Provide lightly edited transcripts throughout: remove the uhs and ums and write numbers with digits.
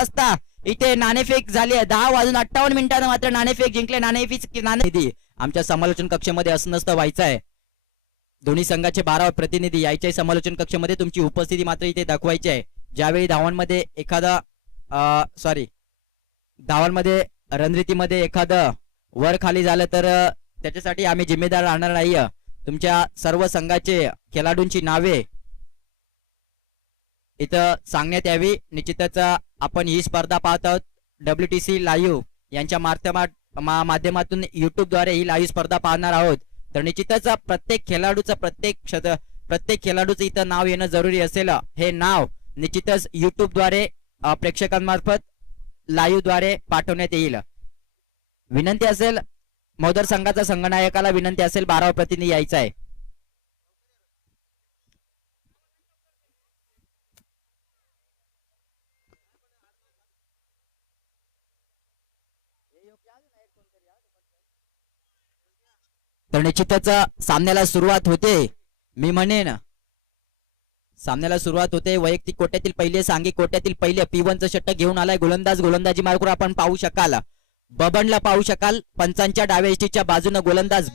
वाजता इथे नाणेफेक झाली आहे. 10:58 मात्र नाणेफेक जिंकले. नाणेफेक आमच्या समालोचन कक्षामध्ये असं नसतं व्हायचं आहे. दोन्ही संघाचे 12 प्रतिनिधी यायच्या समालोचन कक्षामध्ये तुमची उपस्थिती मात्र इथे दाखवायची आहे. ज्यावेळी धावांमध्ये एखादा धावांमध्ये रणनीतीमध्ये एखादं वर खाली झालं तर त्याच्यासाठी आम्ही जिम्मेदार राहणार नाही. तुमच्या सर्व संघाचे खेळाडूंची नावे इथं सांगण्यात यावी. निश्चितच आपण ही स्पर्धा पाहत आहोत WTC लाईव्ह यांच्या माध्यमातून युट्यूबद्वारे ही लाईव्ह स्पर्धा पाहणार आहोत. तर निश्चितच प्रत्येक खेळाडूचं प्रत्येक खेळाडूचं इथं नाव येणं जरुरी असेल. हे नाव निश्चितच युट्यूबद्वारे प्रेक्षकांमार्फत लाईव्ह द्वारे पाठवण्यात येईल. विनंती असेल महोदर संघाचा संघनायकाला विनंती असेल 12 प्रतिनिधी यायचा आहे. तर निश्चितच सामन्याला सुरुवात होते. मी म्हणेन सामन्याला सुरुवात होते. वैयक्तिक कोट्यातील पहिले सांघिक कोट्यातील पहिले P1चं षटक घेऊन आलाय गोलंदाजी मार्गावर आपण पाहू शकाल. बबनला पाहू शकाल. पंचांच्या डाव्या इष्टीच्या बाजूने गोलंदाज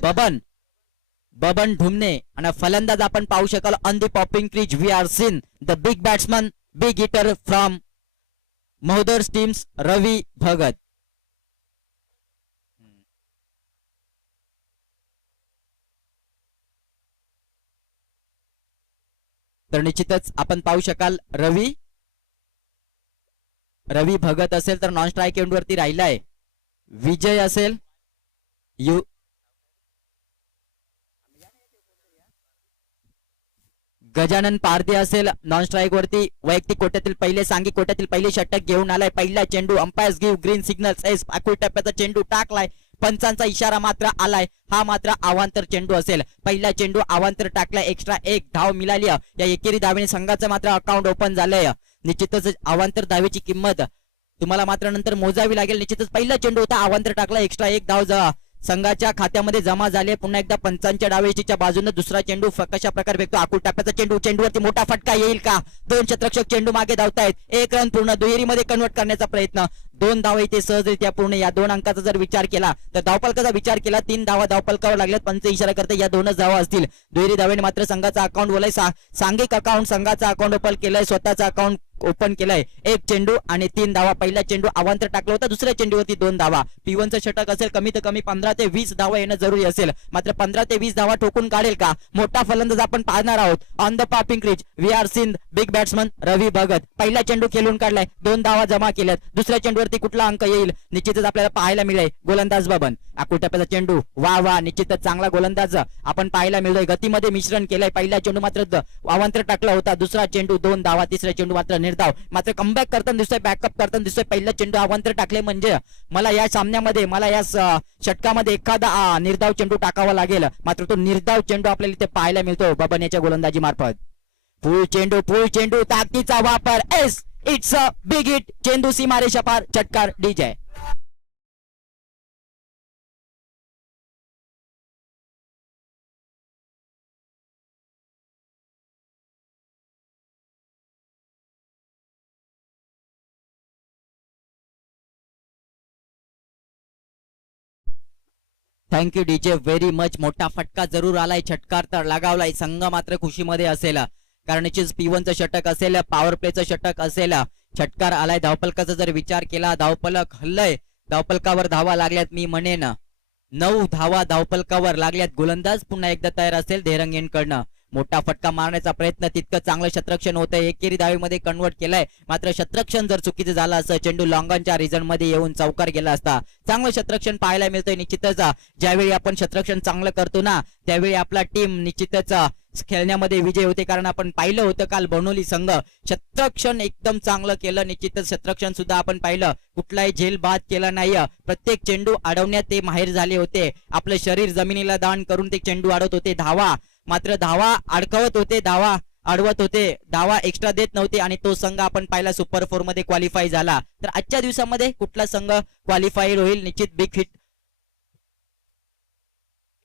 बबन ढुमणे आणि फलंदाज आपण पाहू शकाल on the popping crease we are seen the big batsman big hitter from महोदर्स टीम्स रवी भगत. तर निश्चितच आपण पाहू शकाल रवी भगत असेल तर नॉन स्ट्राईक एंड वरती राहिलाय. विजय असेल गजानन पारदे असेल नॉन स्ट्राईक वरती. वैयक्तिक कोट्यातील पहिले सांघिक कोट्यातील पहिले षटक घेऊन आलाय. पहिला चेंडू umpires give green signals S आखूड टप्प्याचा चेंडू टाकलाय. पंचांचा इशारा मात्र आलाय. हा मात्र अवांतर चेंडू असेल. पहिला चेंडू अवांतर टाकलाय. एक्स्ट्रा 1 धाव मिळाली. या एकेरी धावेने संघाचं मात्र अकाउंट ओपन झालंय. निश्चितच अवांतर धावेची किंमत तुम्हाला मात्र नंतर मोजावी लागेल. निश्चितच पहिला चेंडू होता अवांतर टाकला. एक्स्ट्रा 1 धाव संघाच्या खात्यामध्ये जमा झाले. पुन्हा एकदा पंचांच्या डावेच्या बाजूने दुसरा चेंडू कशा प्रकारे फेकतो आखूड टप्प्याचा चेंडूवरती मोठा फटका येईल का? 2 क्षेत्ररक्षक चेंडू मागे धावतायत. 1 रन पूर्ण दुहेरीमध्ये कन्वर्ट करण्याचा प्रयत्न. 2 धावा इथे सहजरित्या पूर्ण. या 2 अंकाचा जर विचार केला तर धावफलकाचा विचार केला 3 धावा धावफलकावर लागल्यात. पंच इशारा करते या 2च धावा असतील. दुहेरी धावेने मात्र संघाचा अकाउंट बोलाय. सांघिक अकाउंट संघाचा अकाउंट ओपन केलंय. स्वतःचा अकाउंट ओपन केलंय. 1 चेंडू आणि 3 धावा. पहिला चेंडू अवांतर टाकला होता. दुसऱ्या चेंडूवरती 2 धावा. P1चं षटक असेल कमीत कमी 15 ते 20 धावा येणं जरुरी असेल. मात्र 15 ते 20 धावा ठोकून काढेल का? मोठा फलंदाज आपण पाहणार आहोत. On the popping crease we are seen big batsman Ravi Bhagat. पहिला चेंडू खेळून काढलाय. 2 धावा जमा केल्यात. दुसऱ्या चेंडूवरती कुठला अंक येईल निश्चितच आपल्याला पाहायला मिळेल. गोलंदाज बबन आखूड टप्प्याचा चेंडू वा निश्चितच चांगला गोलंदाज आपण पाहायला मिळतोय. गतीमध्ये मिश्रण केलंय. पहिला चेंडू मात्र अवांतर टाकला होता. दुसरा चेंडू 2 धावा. तिसरा चेंडू मात्र निर्धाव. मात्र कमबॅक करताना दिसतोय. बॅकअप करताना दिसतोय. पहिला चेंडू अवांतर टाकले म्हणजे मला या सामन्यामध्ये या षटकामध्ये एखादा निर्धाव चेंडू टाकावा लागेल. मात्र तो निर्धाव चेंडू आपल्याला इथे पाहायला मिळतो बबन याच्या गोलंदाजी मार्फत. फुल चेंडू ताकदीचा वापर. S it's a big hit. चेंडू सीमारेषा पार. चटकार DJ. Thank you DJ very much. मोठा फटका जरूर आलाय. षटकार तर लगावलाय. संघ मात्र खुशीमध्ये असेल कारण P1चं षटक असेल. पॉवर प्लेचं षटक असेल. षटकार आलाय. धावफलकाचा जर विचार केला धावफलक हल्लय. धावफलकावर धावा लागल्यात. मी म्हणेन 9 धावा धावफलकावर लागल्यात. गोलंदाज पुन्हा एकदा तयार असेल धेरंग यांकडनं. मोठा फटका मारण्याचा प्रयत्न. तितकं चांगलं क्षेत्ररक्षण होतंय. एकेरी धावेमध्ये कन्वर्ट केलंय. मात्र क्षेत्ररक्षण जर चुकीचं झालं असं चेंडू लॉंगॉनच्या रिझन मध्ये येऊन चौकार गेला असता. चांगलं क्षेत्ररक्षण पाहायला मिळतंय. निश्चितच ज्यावेळी आपण क्षेत्ररक्षण चांगलं करतो ना त्यावेळी आपला टीम निश्चितच खेळण्यामध्ये विजय होते. कारण आपण पाहिलं होतं काल बनोली संघ क्षेत्ररक्षण एकदम चांगलं केलं. निश्चितच क्षेत्ररक्षण सुद्धा आपण पाहिलं. कुठलाही झेल बाद केला नाही. प्रत्येक चेंडू अडवण्यात ते माहेर झाले होते. आपलं शरीर जमिनीला दान करून ते चेंडू अडवत होते. धावा अडकवत होते. धावा अडवत होते. धावा एक्स्ट्रा देत नव्हते. आणि तो संघ आपण पाहिला सुपर 4 मध्ये क्वालिफाय झाला. तर आजच्या दिवसामध्ये कुठला संघ क्वालिफाईड होईल? निश्चित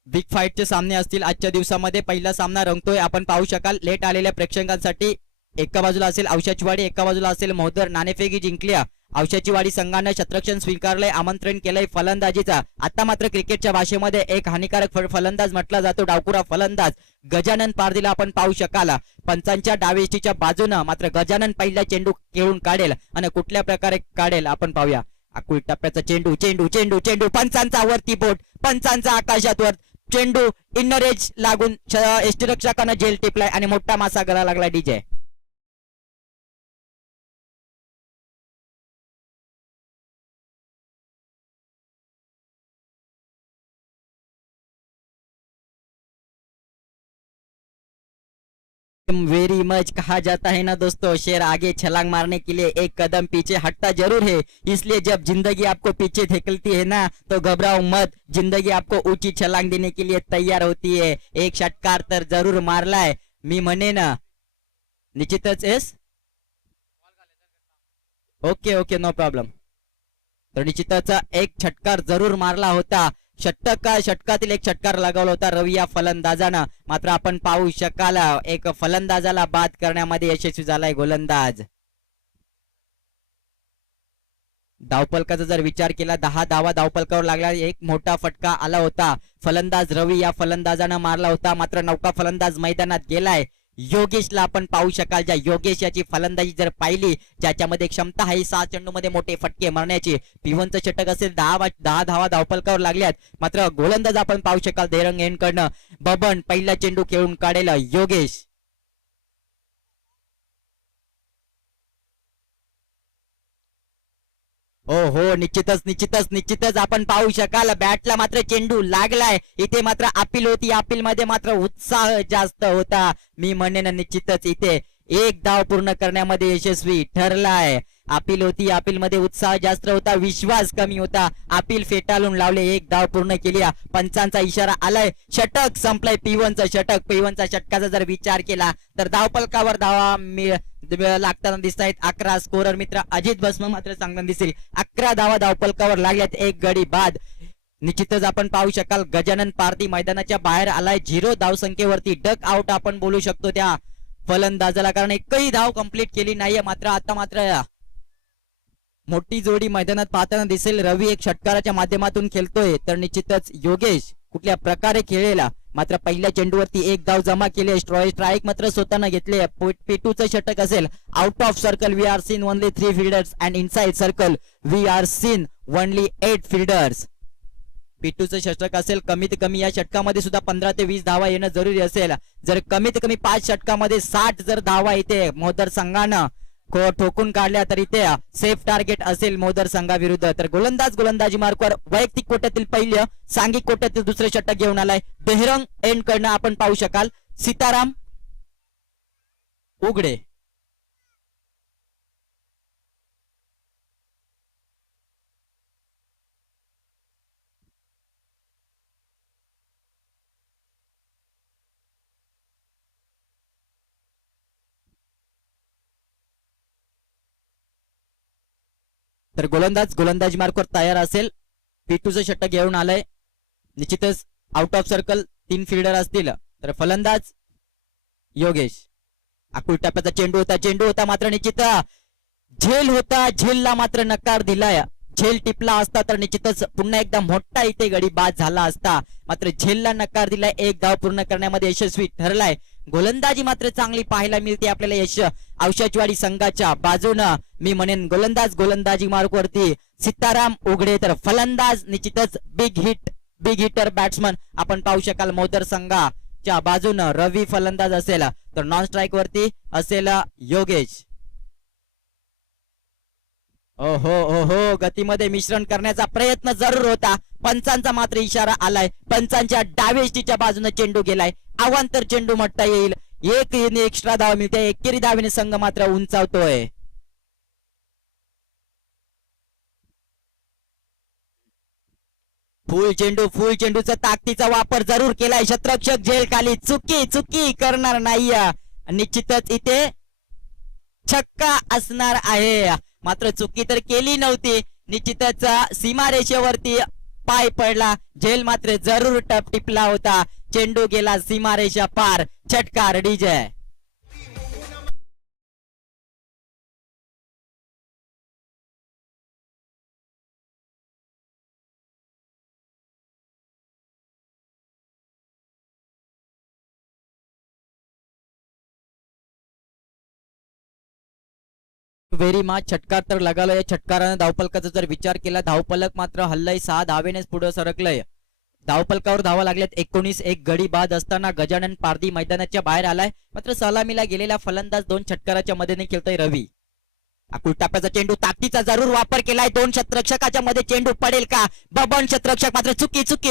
बिग फाईटचे सामने असतील आजच्या दिवसामध्ये. पहिला सामना रंगतोय. आपण पाहू शकाल लेट आलेल्या प्रेक्षकांसाठी एका बाजूला असेल औषधवाडी, एका बाजूला असेल महोदर. नाणेफेकी जिंकल्या औषधीवाडी वाडी संघानं शतरक्षण स्वीकारलंय, आमंत्रण केलंय फलंदाजीचा. आता मात्र क्रिकेटच्या भाषेमध्ये एक हानिकारक फलंदाज म्हटला जातो, डावकुरा फलंदाज गजानन पारदीला आपण पाहू शकाल. पंचांच्या डावेष्टीच्या बाजूनं मात्र गजानन पहिला चेंडू खेळून काढेल आणि कुठल्या प्रकारे काढेल आपण पाहूया. आकुल टप्प्याचा चेंडू चेंडू चेंडू चेंडू पंचांचा वरती बोट, पंचांचा आकाशात वर चेंडू इन्नर एज लागून यष्टीरक्षकानं झेल टिपलाय आणि मोठा मासा गळा लागला. डीजे वेरी मच कहा जाता है ना दोस्तों, शेर आगे छलांग मारने के लिए एक कदम पीछे हटता जरूर है, इसलिए जब जिंदगी आपको पीछे धकेलती है ना तो घबराओ मत, जिंदगी आपको ऊंची छलांग देने के लिए तैयार होती है. एक षटकार तर जरूर मारलाय मी म्हणे ना, निश्चितच yes okay okay no problem. तर निश्चितच एक षटकार जरूर मारला होता. षटकातील एक षटकार लगावला होता रवी या फलंदाजानं. मात्र आपण पाहू शकाल एक फलंदाजाला बाद करण्यामध्ये यशस्वी झालाय गोलंदाज. धावफलकाचा जर विचार केला 10 धावा धावफलकावर लागला, एक मोठा फटका आला होता. फलंदाज रवी या फलंदाजानं मारला होता. मात्र नौका फलंदाज मैदानात गेलाय. योगेशला आपण पाहू शकाल, ज्या योगेश याची फलंदाजी जर पाहिली, ज्याच्यामध्ये क्षमता आहे 6 चेंडू मध्ये मोठे फटके मारण्याची. पिवनचं षटक असेल 10 धावा धावफलकावर लागल्यात. मात्र गोलंदाज आपण पाहू शकाल देरंग एंडकडनं बबन पहिला चेंडू खेळून काढेल योगेश. हो हो निश्चितच आपण पाहू शकाल बॅटला मात्र चेंडू लागलाय. इथे मात्र अपील होती, अपील मध्ये मात्र उत्साह जास्त होता. मी म्हणेन निश्चितच इथे एक धाव पूर्ण करण्यामध्ये यशस्वी ठरलाय. अपील होती, अपील मध्ये उत्साह जास्त होता, विश्वास कमी होता. अपील फेटाळून लावले, एक धाव पूर्ण केली. पंचांचा इशारा आलाय, षटक संपलाय. पिवनचं षटक, पिवनचा षटकाचा जर विचार केला तर धावफलकावर धावा लागताना दिसत आहेत. 11 स्कोरर मित्र अजित भस्म मात्र सांगताना दिसेल 11 धावा धावफलकावर लागल्यात, एक गडी बाद. निश्चितच आपण पाहू शकाल गजानन पारधी मैदानाच्या बाहेर आलाय 0 धावसंख्येवरती. डक आउट आपण बोलू शकतो त्या फलंदाजाला, कारण एकही धाव कंप्लीट केली नाहीये. मात्र आता मात्र मोठी जोडी मैदानात पाहताना दिसेल. रवी एक षटकाराच्या माध्यमातून खेळतोय, तर निश्चितच योगेश कुठल्या प्रकारे खेळेला. मात्र पहिल्या चेंडूवरती एक धाव जमा केली. स्ट्राईक मात्र स्वतःनं घेतले. पेटूचं षटक असेल out of circle we are seen only 3 fielders and inside circle we are seen only 8 fielders. पिटूचं षटक असेल, कमीत कमी या षटकामध्ये सुद्धा 15 ते 20 धावा येणं जरुरी असेल. जर कमीत कमी 5 षटकामध्ये 60 जर धावा इथे मोदर संघानं ठोकून काढल्या तर इथे सेफ टार्गेट असेल मोदर संघाविरुद्ध. तर गोलंदाजी मार्कवर वैयक्तिक कोट्यातील पहिलं, सांघिक कोट्यातील दुसरे षटक घेऊन आलाय. देहरंग एंड कडनं आपण पाहू शकाल सीताराम उघडे. तर गोलंदाजी मार्कवर तयार असेल. पिटूचं षटक घेऊन आलंय. निश्चितच आउट ऑफ सर्कल 3 फील्डर असतील. तर फलंदाज योगेश. आकुल टप्प्याचा चेंडू होता मात्र निश्चित झेल होता, झेलला मात्र नकार दिलाय. झेल टिपला असता तर निश्चितच पुन्हा एकदा मोठा इथे गडी बाद झाला असता. मात्र झेलला नकार दिलाय, एक धाव पूर्ण करण्यामध्ये यशस्वी ठरलाय. गोलंदाजी मात्र चांगली पाहायला मिळते आपल्याला यश औषधवाडी संघाच्या बाजूनं. मी म्हणेन गोलंदाजी मार्कवरती सीताराम उघडे. तर फलंदाज निश्चितच बिग हिटर बॅट्समन आपण पाहू शकाल मोदर संघाच्या बाजूनं रवी फलंदाज असेल, तर नॉन स्ट्राईक वरती असेल योगेश. ओहो गतीमध्ये मिश्रण करण्याचा प्रयत्न जरूर होता. पंचांचा मात्र इशारा आलाय. पंचांच्या डावेष्टीच्या बाजूने चेंडू गेलाय. अवांतर चेंडू म्हणता येईल. एक एक्स्ट्रा धाव मिळते. एकेरी धावेने संघ मात्र उंचावतोय. फुल चेंडूचा ताकदीचा वापर जरूर केलाय. शतरक्षक झेल खाली चुकी करणार नाही. निश्चितच इथे छक्का असणार आहे. मात्र चुकी तर केली नव्हती. निश्चितच सीमारेषेवरती पाय पडला. झेल मात्र जरूर टिपला होता. चेंडू गेला सीमारेषा पार. षटकार डीजे. Very much. षटकार तर लगालो. या षटकारानं धावफलकाचा जर विचार केला, धावफलक मात्र हल्लय 6 धावेनेच पुढे सरकलंय. धावफलकावर धावा लागल्यात 19. एक गडी बाद असताना गजानन पारधी मैदानाच्या बाहेर आलाय. मात्र सलामीला गेलेला फलंदाज 2 षटकाराच्या मदतीने खेळतोय रवी. आकुल टाप्याचा चेंडू, ताकदीचा जरूर वापर केलाय. 2 शतरक्षकाच्या मध्ये चेंडू पडेल का? बबन शतरक्षक मात्र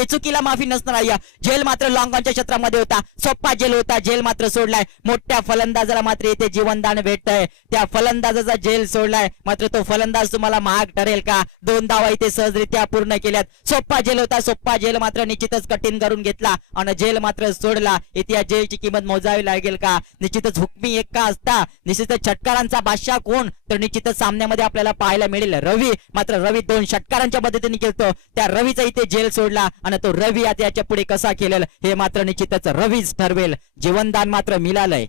चुकीला माफी नसणार आहे. झेल मात्र लॉंगॉनच्या क्षेत्रामध्ये होता. सोप्पा झेल होता. झेल मात्र सोडलाय. मोठ्या फलंदाजाला मात्र इथे जीवनदान भेटतंय. त्या फलंदाजाचा झेल सोडलाय. मात्र तो फलंदाज तुम्हाला महाग ठरेल का? 2 धावा इथे सहजरित्या पूर्ण केल्यात. सोप्पा झेल होता. सोप्पा झेल मात्र निश्चितच कठीण करून घेतला आणि झेल मात्र सोडला. इथे या झेलची किंमत मोजावी लागेल का? निश्चितच हुकमी एक्का असता निश्चितच षटकारांचा बादशाह कोण? तर निश्चितच सामन्यामध्ये आपल्याला पाहायला मिळेल रवी. मात्र रवी 2 षटकारांच्या मदतीने खेळतो. त्या रवीचा इथे झेल सोडला आणि तो रवी आता याच्या पुढे कसा खेळेल हे मात्र निश्चितच रवीच ठरवेल. जीवनदान मात्र मिळालंय.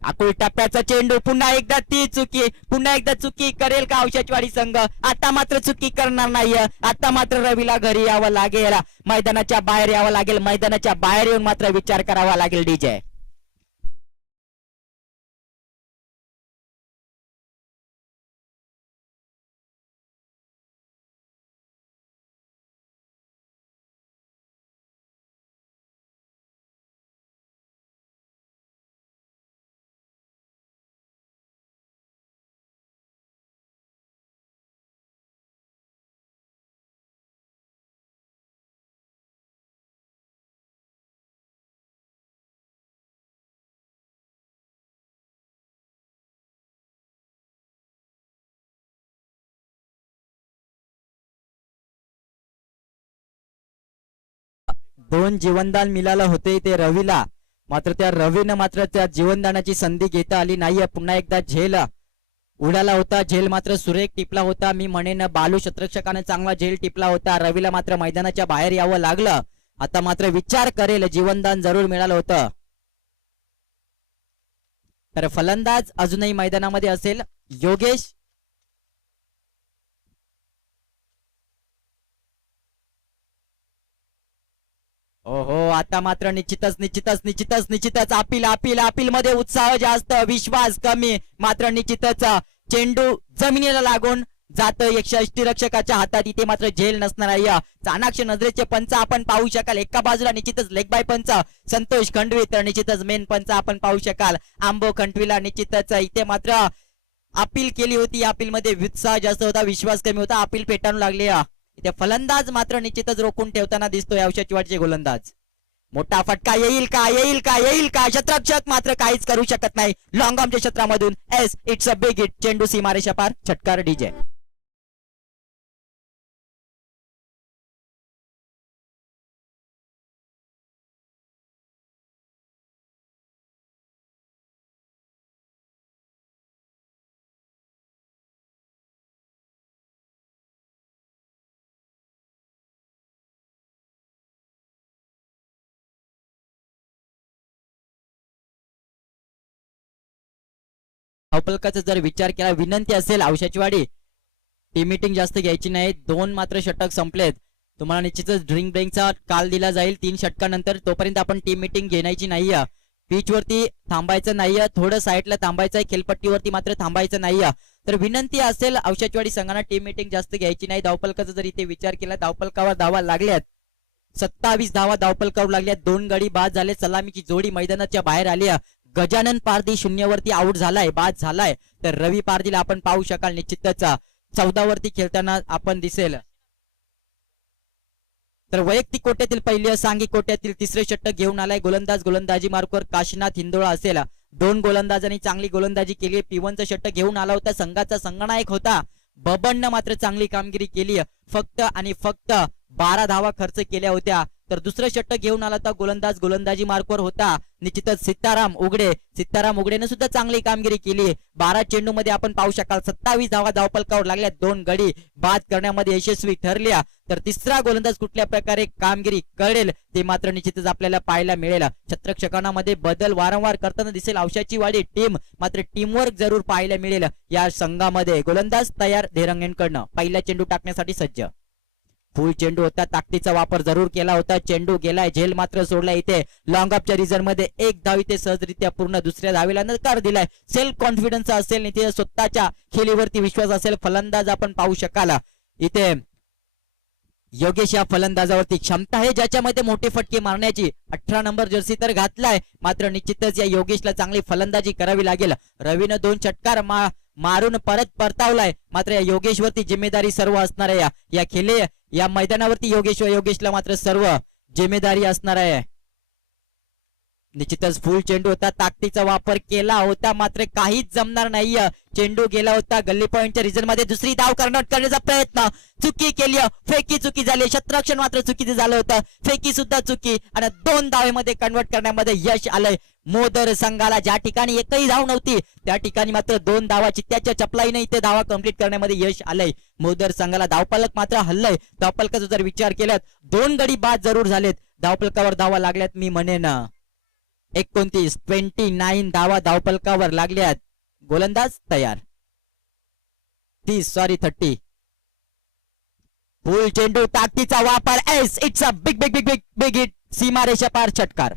आकुल टप्प्याचा चेंडू, पुन्हा एकदा ती चुकी, पुन्हा एकदा चुकी करेल का औषधवाडी संघ? आता मात्र चुकी करणार नाहीये. आता मात्र रवीला घरी यावं लागेल. मैदानाच्या बाहेर यावं लागेल. मैदानाच्या बाहेर येऊन मात्र विचार करावा लागेल. डीजे दोन जीवनदान मिळालं होते ते रवीला. मात्र त्या रवीनं मात्र त्या जीवनदानाची संधी घेता आली नाहीये. पुन्हा एकदा झेल उडाला होता. झेल मात्र सुरेख टिपला होता. मी म्हणेन बालू शतरक्षकाने चांगला झेल टिपला होता. रवीला मात्र मैदानाच्या बाहेर यावं लागलं. आता मात्र विचार करेल. जीवनदान जरूर मिळालं होतं. तर फलंदाज अजूनही मैदानामध्ये असेल योगेश. ओहो, आता मात्र निश्चितच अपील मध्ये उत्साह जास्त, विश्वास कमी. मात्र निश्चितच चेंडू जमिनीला लागून जातं यष्टिरक्षकाच्या हातात. इथे मात्र झेल नसणार आहे. चाणाक्ष नजरेचे पंच आपण पाहू शकाल. एका बाजूला निश्चितच लेग बाय पंच संतोष खंडवी, तर निश्चितच मेन पंच आपण पाहू शकाल आंबो खंडवीला. निश्चितच इथे मात्र अपील केली होती. अपील मध्ये उत्साह जास्त होता, विश्वास कमी होता. अपील पेटाळू लागले. इथे फलंदाज मात्र निश्चितच रोखून ठेवताना दिसतोय औषधची वाटचे गोलंदाज. मोठा फटका येईल का? शतरक्षक मात्र काहीच करू शकत नाही. लॉंग आर्मच्या क्षेत्रामधून इट्स अ बिग हिट. चेंडू सीमारेषा पार. षटकार डीजे. धावफलकाचा जर विचार केला, विनंती असेल औषधवाडी टीम मीटिंग जास्त घ्यायची नाही. 2 मात्र षटक संपलेत. तुम्हाला निश्चितच ड्रिंक ब्रेकचा काल दिला जाईल 3 षटकानंतर. तोपर्यंत आपण टीम मीटिंग घेण्याची नाहीये. पिच वरती थांबायचं नाहीये. थोडं साईडला थांबायचं आहे. खेळपट्टीवरती मात्र थांबायचं नाहीये. तर विनंती असेल औषधवाडी संघांना टीम मीटिंग जास्त घ्यायची नाही. धावफलकाचा जर इथे विचार केला, धावफलकावर धावा लागल्यात 27 धावा धावफलकावर लागल्यात. 2 गडी बाद झाले. सलामीची जोडी मैदानाच्या बाहेर आली. गजानन पारधी 0 वरती आउट झालाय, बाद झालाय. तर रवी पारधीला आपण पाहू शकाल निश्चितच 14 वरती खेळताना आपण दिसेल. तर वैयक्तिक कोट्यातील पहिले, सांघिक कोट्यातील तिसरे षटक घेऊन आलाय गोलंदाज. गोलंदाजी मार्कवर काशीनाथ हिंदोळा असेल. 2 गोलंदाजांनी चांगली गोलंदाजी केली. P1चं षटक घेऊन आला होता. संघाचा संगनायक होता बबननं मात्र चांगली कामगिरी केली. फक्त 12 धावा खर्च केल्या होत्या. तर दुसरं षटक घेऊन आला होता गोलंदाज. गोलंदाजी मार्कवर होता निश्चितच सीताराम उघडेने सुद्धा चांगली कामगिरी केली. 12 चेंडू मध्ये आपण पाहू शकाल 27 धावा धावफलकावर लागल्या. 2 गडी बाद करण्यामध्ये यशस्वी ठरल्या. तर तिसरा गोलंदाज कुठल्या प्रकारे कामगिरी करेल ते मात्र निश्चितच आपल्याला पाहायला मिळेल. शतरक्षकांमध्ये बदल वारंवार करताना दिसेल औषधची वाडी टीम. मात्र टीमवर्क जरूर पाहायला मिळेल या संघामध्ये. गोलंदाज तयार धेरंगेंकडनं. पहिला चेंडू टाकण्यासाठी सज्ज. फुल चेंडू होता, ताकदीचा वापर जरूर केला होता, चेंडू गेलाय, झेल मात्र सोडला इथे लॉंग ऑफच्या रिझन मध्ये. एक धाव इथे सहजरित्या पूर्ण, दुसऱ्या धावेला नकार दिलाय. सेल्फ कॉन्फिडन्स असेल इथे, स्वतःच्या खेळीवरती विश्वास असेल फलंदाज आपण पाहू शकाल इथे. योगेश या फलंदाजावरती क्षमता आहे ज्याच्यामध्ये मोठे फटके मारण्याची. 18 नंबर जर्सी तर घातलाय, मात्र निश्चितच या योगेशला चांगली फलंदाजी करावी लागेल. रवीनं 2 षटकार मारून परत परतावलाय, मात्र या योगेशवरती जिम्मेदारी सर्व असणार आहे. या खेळे या मैदानावरती योगेशला मात्र सर्व जिम्मेदारी असणार आहे. निश्चितच फुल चेंडू होता, ताकदीचा वापर केला होता, मात्र काहीच जमणार नाही. चेंडू गेला होता गल्ली पॉइंटच्या रिझन मध्ये. दुसरी धाव करण्याचा प्रयत्न, चुकी केली, फेकी चुकी झाली, क्षेत्ररक्षण मात्र चुकीचं झालं होतं, फेकी सुद्धा चुकी, आणि 2 धावेमध्ये कन्वर्ट करण्यामध्ये यश आलंय मोदर संघाला. ज्या ठिकाणी एकही धाव नव्हती त्या ठिकाणी मात्र 2 धावाची त्याच्या चपलाईने इथे धावा कंप्लीट करण्यामध्ये यश आलंय मोदर संघाला. धावफलक मात्र हल्लय. धावफलकाचा जर विचार केलात 2 गडी बाद जरूर झालेत, धावफलकावर धावा लागल्यात मी म्हणेन 29 धावा धावफलकावर लागल्यात. गोलंदाज तयार. 30 फुल चेंडू, ताकदीचा वापर, S, it's a big big big big big hit, सीमारेषा पार षटकार.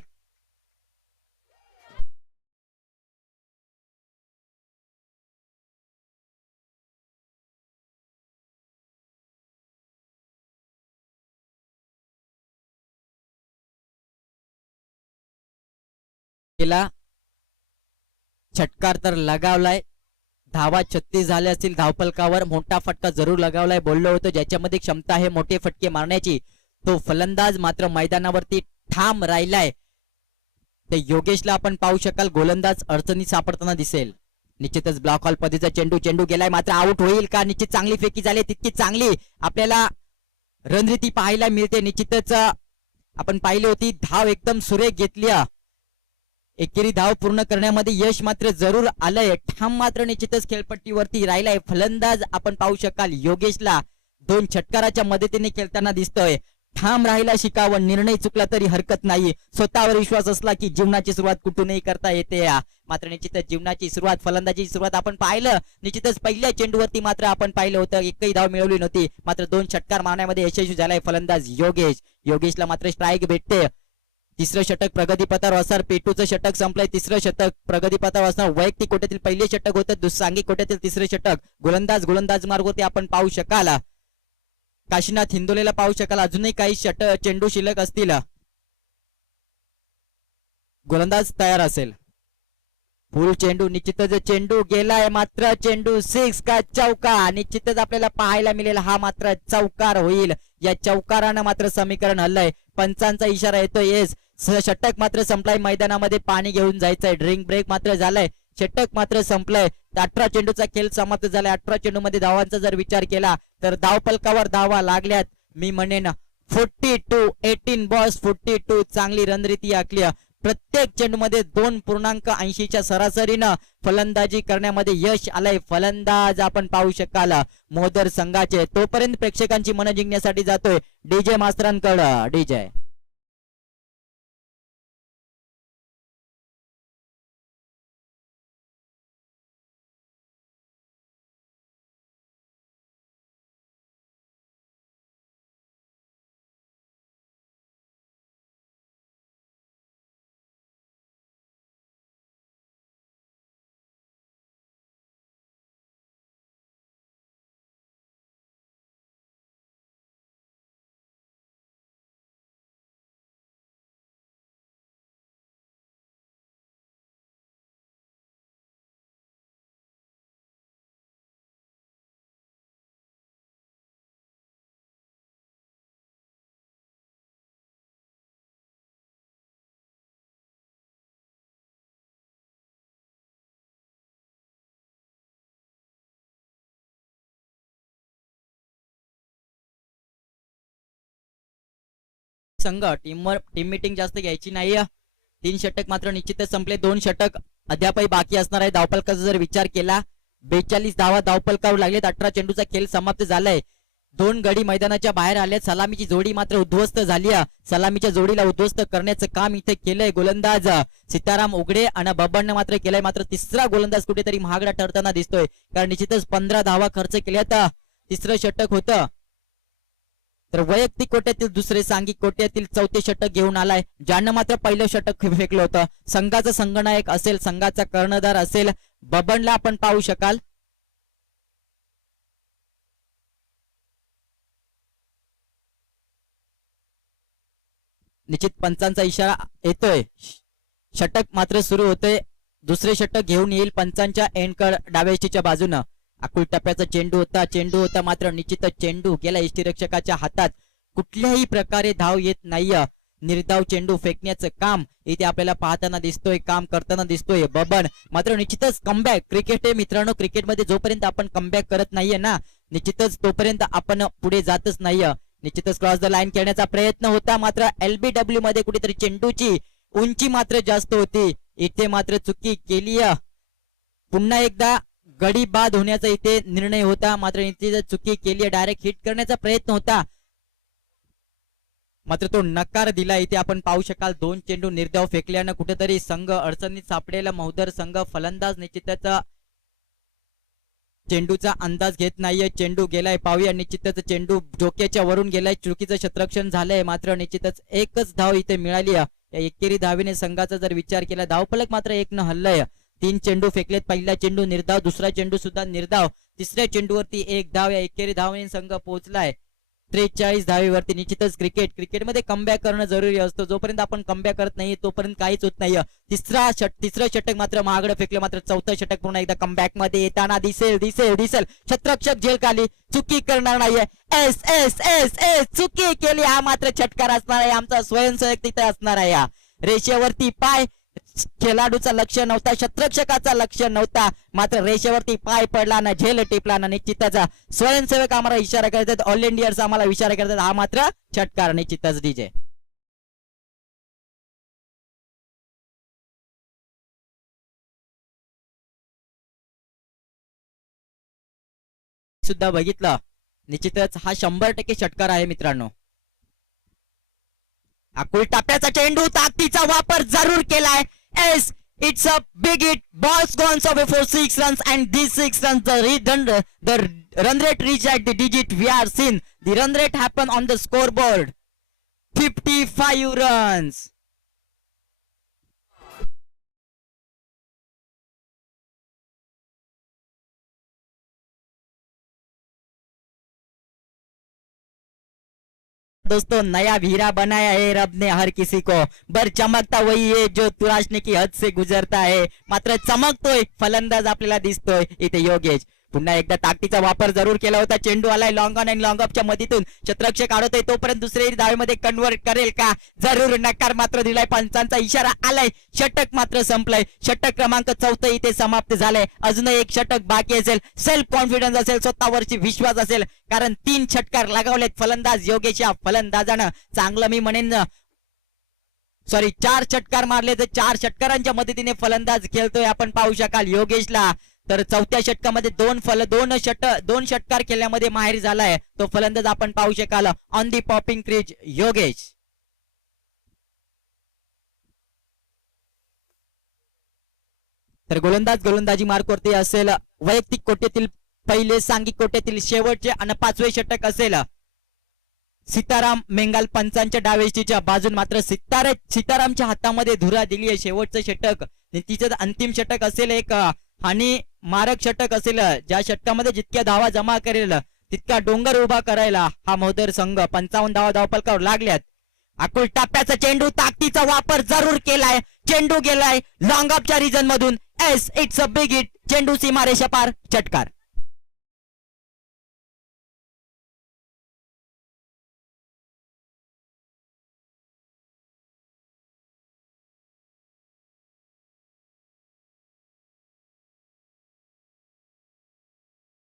केला, षटकार तर लगावलाय. धावा 36 झाले असतील धावफलकावर. मोठा फटका जरूर लगावलाय. बोललो होतो ज्याच्यामध्ये क्षमता आहे मोठे फटके मारण्याची तो फलंदाज मात्र मैदानावरती ठाम राहिलाय. ते योगेशला आपण पाहू शकाल गोलंदाज अडचणीत सापडताना दिसेल. निश्चितच ब्लॉक हॉल पद्धतीचा चेंडू गेलाय, मात्र आउट होईल का? निश्चित चांगली फेकी झाली, तितकी चांगली आपल्याला रणनीती पाहायला मिळते. निश्चितच आपण पाहिली होती धाव एकदम सुरेख घेतली, एकेरी धाव पूर्ण करण्यामध्ये यश मात्र जरूर आलंय. ठाम मात्र निश्चितच खेळपट्टीवरती राहिलाय फलंदाज आपण पाहू शकाल. योगेशला 2 षटकाराच्या मदतीने खेळताना दिसतोय. ठाम राहिला शिकावं, निर्णय चुकला तरी हरकत नाही. स्वतःवर विश्वास असला की जीवनाची सुरुवात कुठूनही करता येते. मात्र निश्चितच जीवनाची सुरुवात, फलंदाजीची सुरुवात आपण पाहिलं. निश्चितच पहिल्या चेंडूवरती मात्र आपण पाहिलं होतं एकही धाव मिळवली नव्हती, मात्र 2 षटकार मारण्यामध्ये यशस्वी झालाय फलंदाज योगेशला मात्र स्ट्राईक भेटते. 3रं षटक प्रगतीपथावर असणार. पेटूचं षटक संपलंय. 3रं षटक प्रगतीपथावर असणार. वैयक्तिक कोट्यातील पहिले षटक होतं, सांघिक कोट्यातील 3रं षटक. गोलंदाज मार्गावरती आपण पाहू शकाल. काशीनाथ हिंदोलेला पाहू शकाल. अजूनही काही चेंडू शिल्लक असतील. गोलंदाज तयार असेल. फुल चेंडू, निश्चितच चेंडू गेलाय, मात्र चेंडू 6 का चौका निश्चितच आपल्याला पाहायला मिळेल. हा मात्र चौकार होईल. या चौकारानं मात्र समीकरण हल्लंय. पंचांचा इशारा येतोय. येस, षटक मात्र संपलाय. मैदानामध्ये पाणी घेऊन जायचंय. ड्रिंक ब्रेक मात्र झालाय. षटक मात्र संपलंय. 18 चेंडूचा खेळ समाप्त झालाय. 18 चेंडू मध्ये धावांचा जर विचार केला तर धावफलकावर धावा लागल्यात मी म्हणेन 42. 18 बॉल्स 42. चांगली रणनीती आखली. प्रत्येक चेंडू मध्ये 2.80च्या सरासरीनं फलंदाजी करण्यामध्ये यश आलंय फलंदाज आपण पाहू शकाल मोदर संघाचे. तोपर्यंत प्रेक्षकांची मन जिंकण्यासाठी जातोय डीजे मास्तरांकडं. डीजे संघ टीम मीटिंग जास्त घ्यायची नाही. 3 षटक मात्र निश्चितच संपले. 2 षटक अद्यापही बाकी असणार आहे. धावफलकाचा जर विचार केला 42 धावा धावफलकावर लागलेत. 18 चेंडूचा खेळ समाप्त झालाय. 2 गडी मैदानाच्या बाहेर आले. सलामीची जोडी मात्र उद्ध्वस्त झाली. सलामीच्या जोडीला उद्ध्वस्त करण्याचं काम इथे केलंय गोलंदाज सीताराम उघडे आणि बब्बनने मात्र केलंय. मात्र 3रा गोलंदाज कुठेतरी महागडा ठरताना दिसतोय, कारण निश्चितच 15 धावा खर्च केल्यात. 3रं षटक होतं. तर वैयक्तिक कोट्यातील दुसरे, सांघिक कोट्यातील चौथे षटक घेऊन आलाय, ज्यानं मात्र पहिलं षटक फेकलं होतं. संघाचा संघनायक असेल, संघाचा कर्णधार असेल, बबनला आपण पाहू शकाल. निश्चित पंचांचा इशारा येतोय, षटक मात्र सुरू होते. दुसरे षटक घेऊन येईल पंचांच्या एंडकड डाव्याच्या बाजूनं. आकुल टप्प्याचा चेंडू होता मात्र निश्चितच चेंडू गेला यष्टीरक्षकाच्या हातात. कुठल्याही प्रकारे धाव येत नाहीये. निर्धाव चेंडू फेकण्याचं काम इथे आपल्याला पाहताना दिसतोय, काम करताना दिसतोय बबन. मात्र निश्चितच कमबॅक क्रिकेट आहे मित्रांनो. क्रिकेटमध्ये जोपर्यंत आपण कमबॅक करत नाहीये ना, निश्चितच तोपर्यंत आपण पुढे जातच नाहीये. निश्चितच क्रॉस द लाईन खेळण्याचा प्रयत्न होता, मात्र LBW मध्ये कुठेतरी चेंडूची उंची मात्र जास्त होती. इथे मात्र चुकी केली. पुन्हा एकदा गडी बाद होण्याचा इथे निर्णय होता, मात्र इथे चुकी केली. डायरेक्ट हिट करण्याचा प्रयत्न होता, मात्र तो नकार दिला. इथे आपण पाहू शकाल दोन चेंडू निर्धाव फेकल्यानं कुठेतरी संघ अडचणीत सापडेला. महोदर संघ फलंदाज निश्चितच चेंडूचा अंदाज घेत नाहीये. चेंडू गेलाय, पाहूया. निश्चितच चेंडू डोक्याच्या वरून गेलाय, चुकीचं क्षेत्ररक्षण झालंय, मात्र निश्चितच एकच धाव इथे मिळाली. या एकेरी धावेने संघाचा जर विचार केला, धावफलक मात्र 1 हललंय. 3 चेंडू फेकलेत. पहिला चेंडू निर्धाव, दुसरा चेंडू सुद्धा निर्धाव, तिसऱ्या चेंडूवरती 1 धाव. या एकेरी धावेने संघ पोहोचलाय 43 धावेवरती. निश्चितच क्रिकेटमध्ये कमबॅक करणं जरुरी असतो. जोपर्यंत आपण कमबॅक करत नाही तोपर्यंत काहीच होत नाही. तिसरं षटक मात्र महागडं फेकलं, मात्र चौथं षटक पुन्हा एकदा कमबॅक मध्ये येताना दिसेल. क्षेत्ररक्षक झेल खाली, चुकी करणार नाहीये. एस एस एस एस चुकी केली. हा मात्र षटकार असणार आहे. आमचा स्वयंसेवक तिथे असणार आहे. रेषेवरती पाय, खेळाडूचा लक्ष नव्हता, क्षेत्ररक्षकाचा लक्ष नव्हता, मात्र रेषेवरती पाय पडला ना, झेल टिपला ना. निश्चितच स्वयंसेवक आम्हाला इशारा करतात, ऑल इंडियर्स आम्हाला इशारा करतात. हा मात्र षटकार निश्चितच डीजे सुद्धा बघितलं. निश्चितच हा 100% षटकार आहे मित्रांनो. आकुल टप्प्याचा चेंडू, ताकदीचा वापर जरूर केलाय. S it's a big hit. Ball's gone away for 6 runs, and these 6 runs the run rate reached at the digit. We are seen the run rate happen on the scoreboard. 55 runs. दोस्तों, नया वीरा बनाया है रब ने हर किसी को. बर चमकता वही है जो तुराशने की हद से गुजरता है. मात्र चमकतोय फलंदाज आपल्याला दिसतोय इथे योगेश. पुन्हा एकदा ताकदीचा वापर जरूर केला होता. चेंडू आलाय लॉंग ऑन अँड लॉंग ऑफच्या मधीतून, क्षेत्ररक्षक आडवतोय, तोपर्यंत दुसऱ्या धावेमध्ये कन्वर्ट करेल का? जरूर नकार मात्र दिलाय. पंचांचा इशारा आलाय. षटक मात्र संपलंय. षटक क्रमांक 4 इथे समाप्त झालंय. अजून एक षटक बाकी असेल. सेल्फ कॉन्फिडन्स असेल, स्वतःवरची विश्वास असेल, कारण 3 षटकार लगावलेत फलंदाज योगेश. या फलंदाजानं चांगलं मी म्हणेन 4 षटकार मारले, तर 4 षटकारांच्या मदतीने फलंदाज खेळतोय. आपण पाहू शकाल योगेशला तर चौथ्या षटकामध्ये 2 षटकार केल्यामध्ये माहेर झालाय तो फलंदाज. आपण पाहू शकाल on the popping crease Yogesh. तर गोलंदाजी मार्कवरती असेल. वैयक्तिक कोट्यातील पहिले, सांघिक कोट्यातील शेवटचे आणि 5वे षटक असेल. सीताराम मेंगाल पंचांच्या डावेष्टीच्या बाजून, मात्र सीतारामच्या हातामध्ये धुरा दिली आहे. शेवटचं षटक, तिचं अंतिम षटक असेल एक आणि मारक षटक असेल. ज्या षटकामध्ये जितक्या धावा जमा करेल तितका डोंगर उभा करायला हा महोदर संघ 55 धावा धावपलकावर लागल्यात. आकुल टप्प्याचा चेंडू, ताकदीचा वापर जरूर केलाय. चेंडू गेलाय लॉंग ऑफच्या रिजन मधून. S it's a big hit. चेंडू सीमारेषा पार, षटकार.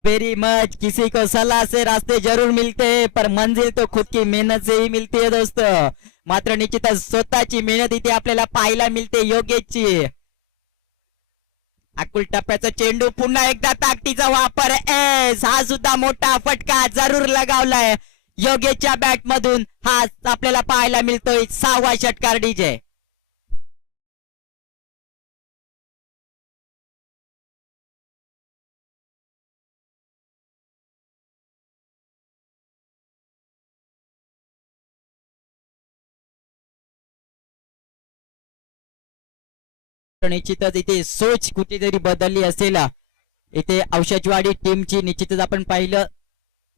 Very much. किसी को सलाह से रास्ते जरूर मिलते हैं, पर मंजिल तो खुद की मेहनत से ही मिलती है दोस्तों. मात्र निश्चितच स्वतःची मेहनत इथे आपल्याला पाहायला मिळते योगेशची. आकुल टप्प्याचा चेंडू, पुन्हा एकदा ताकदीचा वापर. एस हा सुद्धा मोठा फटका जरूर लगावलाय योगेशच्या बॅट मधून. हा आपल्याला पाहायला मिळतोय 6वा षटकार डीजे. निश्चितच इथे सोच कुठेतरी बदलली असेल. इथे औषधवाडी टीमची निश्चितच आपण पाहिलं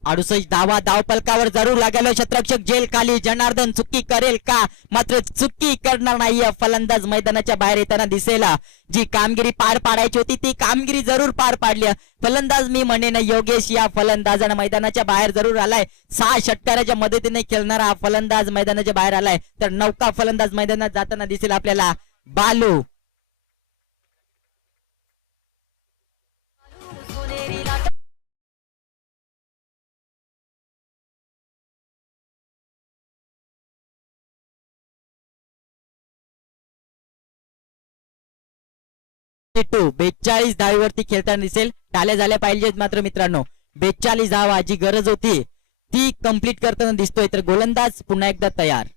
68 धावा धावपलकावर जरूर लागेल. क्षेत्ररक्षक जेल खाली. जनार्दन चुकी करेल का? मात्र चुकी करणार नाहीये. फलंदाज मैदानाच्या बाहेर येताना दिसेल. जी कामगिरी पार पाडायची होती ती कामगिरी जरूर पार पाडली. फलंदाज मी म्हणेन योगेश या फलंदाजानं मैदानाच्या बाहेर जरूर आलाय. 6 षटकाराच्या मदतीने खेळणारा हा फलंदाज मैदानाच्या बाहेर आलाय. तर नौका फलंदाज मैदानात जाताना दिसेल आपल्याला बालू. टू 42 धावेवरती खेळताना दिसेल. टाळ्या झाल्या पाहिजेत मात्र मित्रांनो. 42 धावा जी गरज होती ती कंप्लीट करताना दिसतोय. तर गोलंदाज पुन्हा एकदा तयार.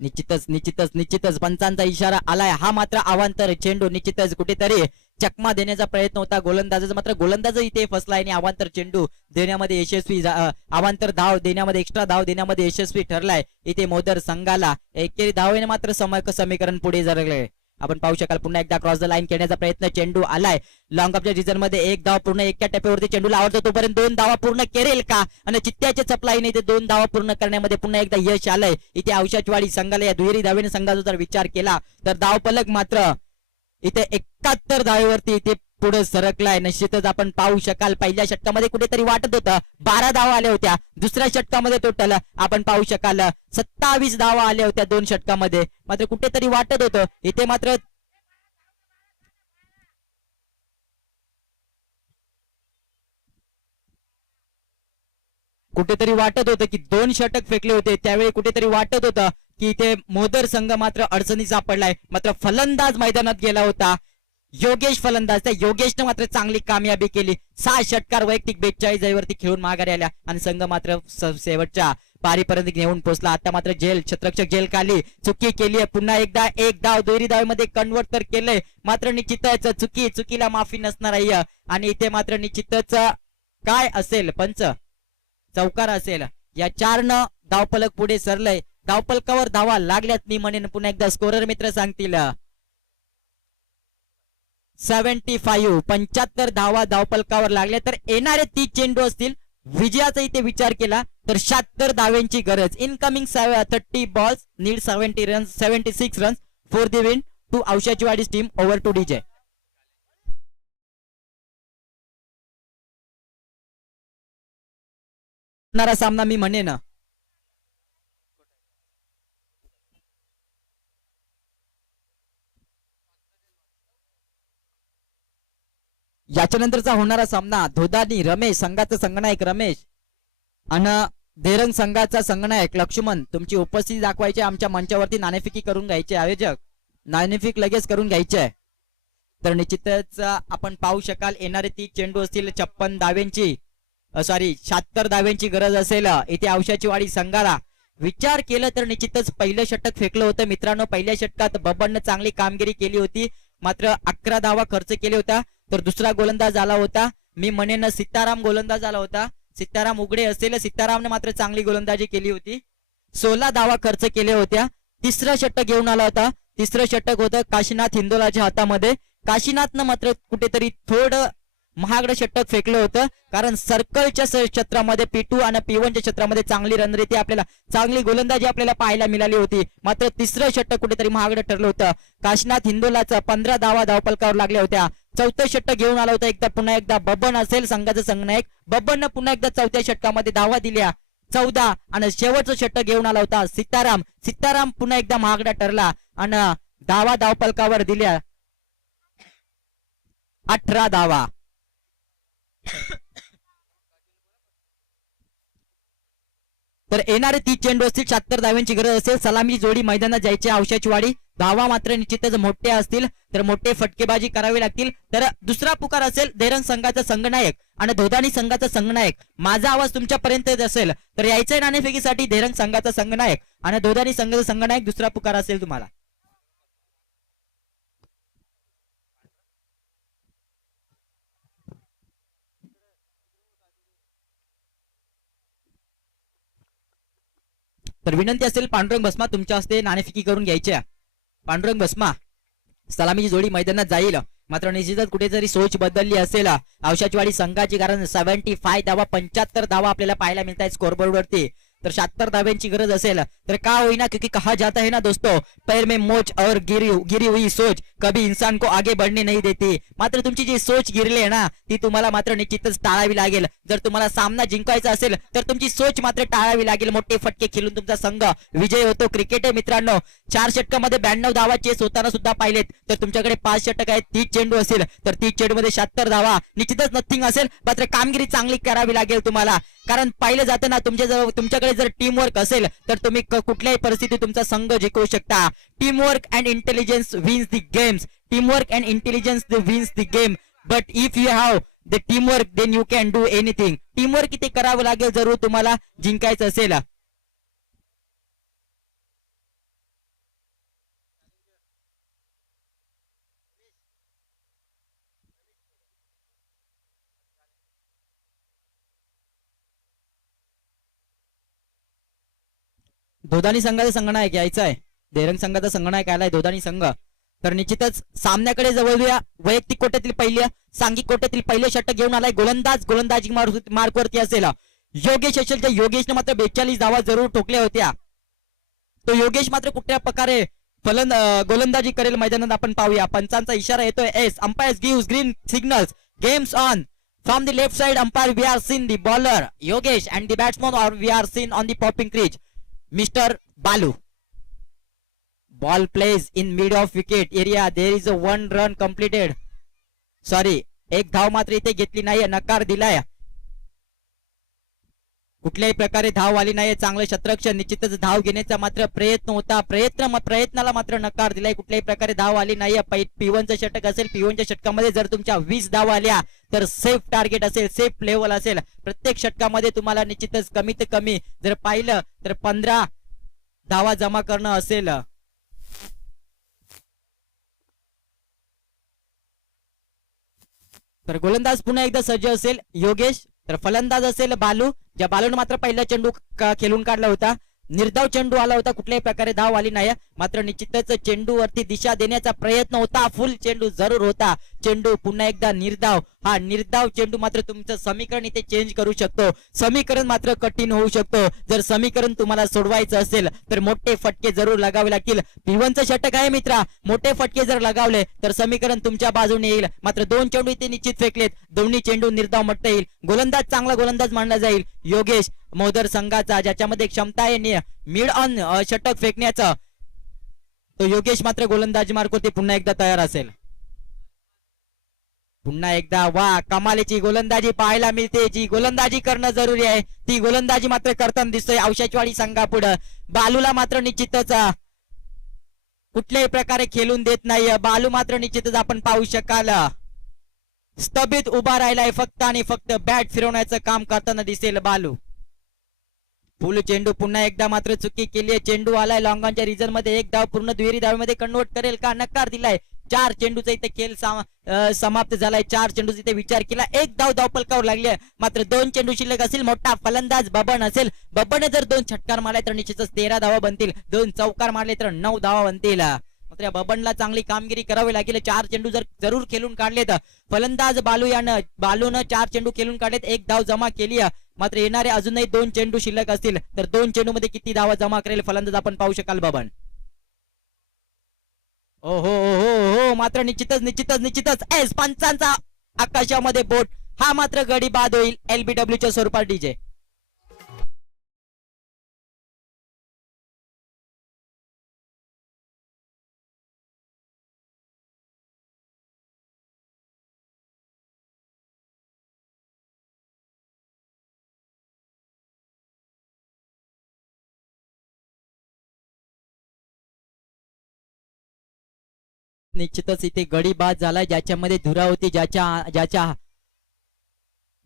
निश्चितच पंचांचा इशारा आलाय. हा मात्र अवांतर चेंडू निश्चितच कुठेतरी चकमा देण्याचा प्रयत्न होता गोलंदाजाचा. मात्र गोलंदाज इथे फसलाय आणि अवांतर चेंडू देण्यामध्ये यशस्वी, अवांतर धाव देण्यामध्ये, एक्स्ट्रा धाव देण्यामध्ये यशस्वी ठरलाय इथे मोदर संघाला. एकेरी धावेने मात्र समीकरण पुढे सरकले. आपण पाहू शकाल पुन्हा एकदा क्रॉस द लाईन खेळण्याचा प्रयत्न. चेंडू आलाय लॉंग ऑफच्या रिझन मध्ये. एक धाव पूर्ण एका टप्प्यावरती चेंडूला आवडतो तोपर्यंत 2 धावा पूर्ण करेल का? आणि चित्त्याच्या चपलाईने इथे 2 धावा पूर्ण करण्यामध्ये पुन्हा एकदा यश आलंय इथे औषधवाडी संघाला. या दुहेरी धावेने संघाचा जर विचार केला तर धावफलक मात्र इथे 71 धावेवरती इथे पुढे सरकलाय. निश्चितच आपण पाहू शकाल पहिल्या षटकामध्ये कुठेतरी वाटत होतं 12 धावा आल्या होत्या. दुसऱ्या षटकामध्ये टोटल आपण पाहू शकाल 27 धावा आल्या होत्या 2 षटकामध्ये. मात्र कुठेतरी वाटत होतं इथे मात्र कुठेतरी वाटत होतं की 2 षटक फेकले होते. त्यावेळी कुठेतरी वाटत होतं की इथे मोदर संघ मात्र अडचणी सापडलाय. मात्र फलंदाज मैदानात गेला होता योगेश फलंदाज. त्या योगेशने मात्र चांगली कामयाबी केली. 6 षटकार वैयक्तिक 42 धावेवरती खेळून माघारी आल्या आणि संघ मात्र शेवटच्या पारीपर्यंत घेऊन पोहोचला. आता मात्र जेल क्षेत्ररक्षक जेल खाली. चुकी केली आहे पुन्हा एकदा. एक धाव दुहेरी धावेमध्ये कन्वर्ट तर केलंय. मात्र निश्चितच चुकीला माफी नसणार आहे. आणि इथे मात्र निश्चितच काय असेल पंच चौकार असेल. या 4 न धावफलक पुढे सरलंय. धावफलकावर धावा लागल्यात मी म्हणेन. पुन्हा एकदा स्कोरर मित्र सांगतील 75 धावा धावफलकावर लागल्या. तर येणारे 30 चेंडू असतील. विजयाचा इथे विचार केला तर 76 धावेंची गरज. Incoming 30 balls need 76 runs for the win to औषधवाडी टीम ओव्हर टू डीजे. सामना मी म्हणेन याच्यानंतरचा होणारा सामना धोदानी रमेश संघाचा संगनायक रमेश आणि देरंग संघाचा संगनायक लक्ष्मण. तुमची उपस्थिती दाखवायची आमच्या मंचावरती. नाणेफेकी करून घ्यायचे आयोजक. नाणेफेक लगेच करून घ्यायचे. तर निश्चितच आपण पाहू शकाल येणारे 30 चेंडू असतील. 56 धावेंची 76 धावेंची गरज असेल इथे औषधवाडी संघाला. विचार केलं तर निश्चितच पहिलं षटक फेकलं होतं मित्रांनो. पहिल्या षटकात बबनने चांगली कामगिरी केली होती. मात्र 11 धावा खर्च केल्या होत्या. तर दुसरा गोलंदाज आला होता मी म्हणेन सीताराम गोलंदाज आला होता. सीताराम उघडे असेल. सीतारामने मात्र चांगली गोलंदाजी केली होती. 16 धावा खर्च केल्या होत्या. तिसरं षटक घेऊन आला होता. तिसरं षटक होतं काशीनाथ हिंदोलाच्या हातामध्ये. काशीनाथनं मात्र कुठेतरी थोडं महागडं षटक फेकलं होतं. कारण सर्कलच्या क्षेत्रामध्ये P2 आणि P1च्या क्षेत्रामध्ये चांगली रणनीती आपल्याला, चांगली गोलंदाजी आपल्याला पाहायला मिळाली होती. मात्र तिसरं षटक कुठेतरी महागडं ठरलं होतं. काशीनाथ हिंदोलाचं 15 धावा धावपलकावर लागल्या होत्या. चौथं षटक घेऊन आला होता पुन्हा एकदा बबन असेल संघाचा संगनायक. बबननं पुन्हा एकदा चौथ्या षटकामध्ये धावा दिल्या 14. आणि शेवटचं षटक घेऊन आला होता सीताराम. सीताराम पुन्हा एकदा महागडा ठरला आणि धावा धावपलकावर दिल्या 18 धावा. तर येणारे 30 चेंडू असतील. 76 धाव्यांची गरज असेल. सलामी जोडी मैदानात जायचे औषधवाडी. धावा मात्र निश्चितच मोठ्या असतील. तर मोठे फटकेबाजी करावी लागतील. तर दुसरा पुकार असेल देरंग संघाचा संघनायक आणि धोदानी संघाचा संघनायक. माझा आवाज तुमच्यापर्यंत असेल तर यायचंय नाणेफेकीसाठी देरंग संघाचा संघनायक आणि धोदानी संघाचा संघनायक. दुसरा पुकार असेल तुम्हाला. तर विनंती असेल पांडुरंग भस्मा तुमच्या हस्ते नाणेफेकी करून घ्यायच्या. पांडुरंग भस्मा सलामीची जोडी मैदानात जाईल, मात्र निश्चितच कुठेतरी सोच बदलली असेल औषधवाडी संघाची, कारण 75 धावा 75 धावा आपल्याला पाहायला मिळत आहेत स्कोरबोर्ड वरती. तर 76 धाव्यांची गरज असेल तर का होईना, क्योंकि कहा जाता है ना दोस्तों, पैर में मोच और गिरी हुई सोच कभी इंसान को आगे बढ़ने नहीं देती. मात्र तुमची जी सोच गिरली आहे ना ती तुम्हाला मात्र निश्चितच टाळावी लागेल. जर तुम्हाला सामना जिंकायचा असेल तर तुमची सोच मात्र टाळावी लागेल. मोठे फटके खेळून तुमचा संघ विजय होतो. क्रिकेट आहे मित्रांनो, 4 षटकामध्ये 92 धावा चेस होताना सुद्धा पाहिलेत, तर तुमच्याकडे 5 षटक आहेत, 30 चेंडू असेल तर 30 चेंडू मध्ये 76 धावा निश्चितच नथिंग असेल. मात्र कामगिरी चांगली करावी लागेल तुम्हाला, कारण पाहिलं जातं ना तुमच्याकडे जर टीम वर्क असेल तर तुम्ही कुठल्याही परिस्थितीत तुमचा संघ जिंकवू शकता. Team work and intelligence wins the games. Team work and intelligence wins the game. But if you have the team work then you can do anything. Team work इथे करावं लागेल जरूर तुम्हाला जिंकायचं असेल. दोधानी संघाचा संघनायक यायचा आहे, देरंग संघाचा संघनायक आलाय दोधानी संघ. तर निश्चितच सामन्याकडे जवळूया. वैयक्तिक कोट्यातील पहिले, सांघिक कोट्यातील पहिले षटक घेऊन आलाय गोलंदाजी मार्कवरती असेल योगेश असेल. तर योगेशने मात्र 42 धावा जरूर ठोकल्या होत्या. तो योगेश मात्र कुठल्या प्रकारे गोलंदाजी करेल मैदानात आपण पाहूया. पंचांचा इशारा येतोय. S umpires gives green signals. Games on. From the left side umpire we are seen the bowler Yogesh and the batsman or we are seen on the popping crease Mr. Balu. Ball plays in mid of wicket area. There is a 1 run completed. Sorry, एक धाव मात्र इथे घेतली नाही, नकार दिलाय. कुठल्याही प्रकारे धाव आली नाही. चांगलं शतरक्षण, निश्चितच धाव घेण्याचा मात्र प्रयत्न होता. प्रयत्नाला मात्र नकार दिलाय. कुठल्याही प्रकारे धाव आली नाही. P1चं षटक असेल, P1च्या षटकामध्ये जर तुमच्या 20 धाव आल्या तर सेफ टार्गेट असेल, सेफ लेवल असेल. प्रत्येक षटकामध्ये तुम्हाला निश्चितच कमीत कमी जर पाहिलं तर 15 धावा जमा करणं असेल. तर गोलंदाज पुन्हा एकदा सज्ज असेल योगेश, तर फलंदाज असेल बालू. ज्या बालूने मात्र पहिला चेंडू खेळून काढला होता. निर्धाव चेंडू आला होता, कुठल्याही प्रकारे धाव आली नाही. मात्र निश्चितच चेंडूवरती दिशा देण्याचा प्रयत्न होता. फुल चेंडू जरूर होता. चेंडू पुन्हा एकदा निर्धाव. हा निर्धाव चेंडू मात्र तुमचं समीकरण इथे चेंज करू शकतो. समीकरण मात्र कठीण होऊ शकतो. जर समीकरण तुम्हाला सोडवायचं असेल तर मोठे फटके जरूर लगावे लागतील. P1चं षटक आहे मित्रा. मोठे फटके जर लगावले तर समीकरण तुमच्या बाजूने येईल. मात्र 2 चेंडू इथे निश्चित फेकलेत. दोन्ही चेंडू निर्धाव म्हणता येईल. गोलंदाज चांगला गोलंदाज मानला जाईल योगेश मोदर संघाचा, ज्याच्यामध्ये क्षमता आहे मिड ऑन षटक फेकण्याचा. तो योगेश मात्र गोलंदाजी मार्गावरती पुन्हा एकदा तयार असेल. पुन्हा एकदा वा कमालीची गोलंदाजी पाहायला मिळते. जी गोलंदाजी करणं जरुरी आहे ती गोलंदाजी मात्र करताना दिसतोय औषधवाडी संघापुढे. बालूला मात्र निश्चितच कुठल्याही प्रकारे खेळून देत नाही. बालू मात्र निश्चितच आपण पाहू शकाल स्तंभित उभा राहिलाय. फक्त आणि फक्त बॅट फिरवण्याचं काम करताना दिसेल बालू. फुल चेंडू पुन्हा एकदा मात्र चुकी केली आहे. चेंडू आलाय लॉंगॉनच्या रिजन मध्ये. एक धाव पूर्ण दुहेरी धावेमध्ये कन्वर्ट करेल का? नकार दिलाय. 4 चेंडूचा इथे खेळ समाप्त झालाय. 4 चेंडूचा इथे विचार केला. एक धाव धावपलकावर लागली आहे. मात्र 2 चेंडू शिल्लक असेल. मोठा फलंदाज बबन असेल. बबनने जर 2 षटकार मारले तर निश्चितच 13 धावा बनतील. 2 चौकार मारले तर 9 धावा बनतील. मात्र या बबनला चांगली कामगिरी करावी लागेल. 4 चेंडू जरूर खेळून काढले तर फलंदाज बालूनं 4 चेंडू खेळून काढलेत. 1 धाव जमा केली. मात्र येणारे अजूनही 2 चेंडू शिल्लक असतील तर 2 चेंडू मध्ये किती धावा जमा करेल फलंदाज आपण पाहू शकाल बबन. ओ हो हो हो मात्र निश्चितच एस पंचांचा आकाशामध्ये बोट. हा मात्र गडी बाद होईल LBW च्या स्वरूपात डीजे. निश्चितच इथे गडी बाद झालाय. ज्याच्यामध्ये धुरा होती, ज्याच्या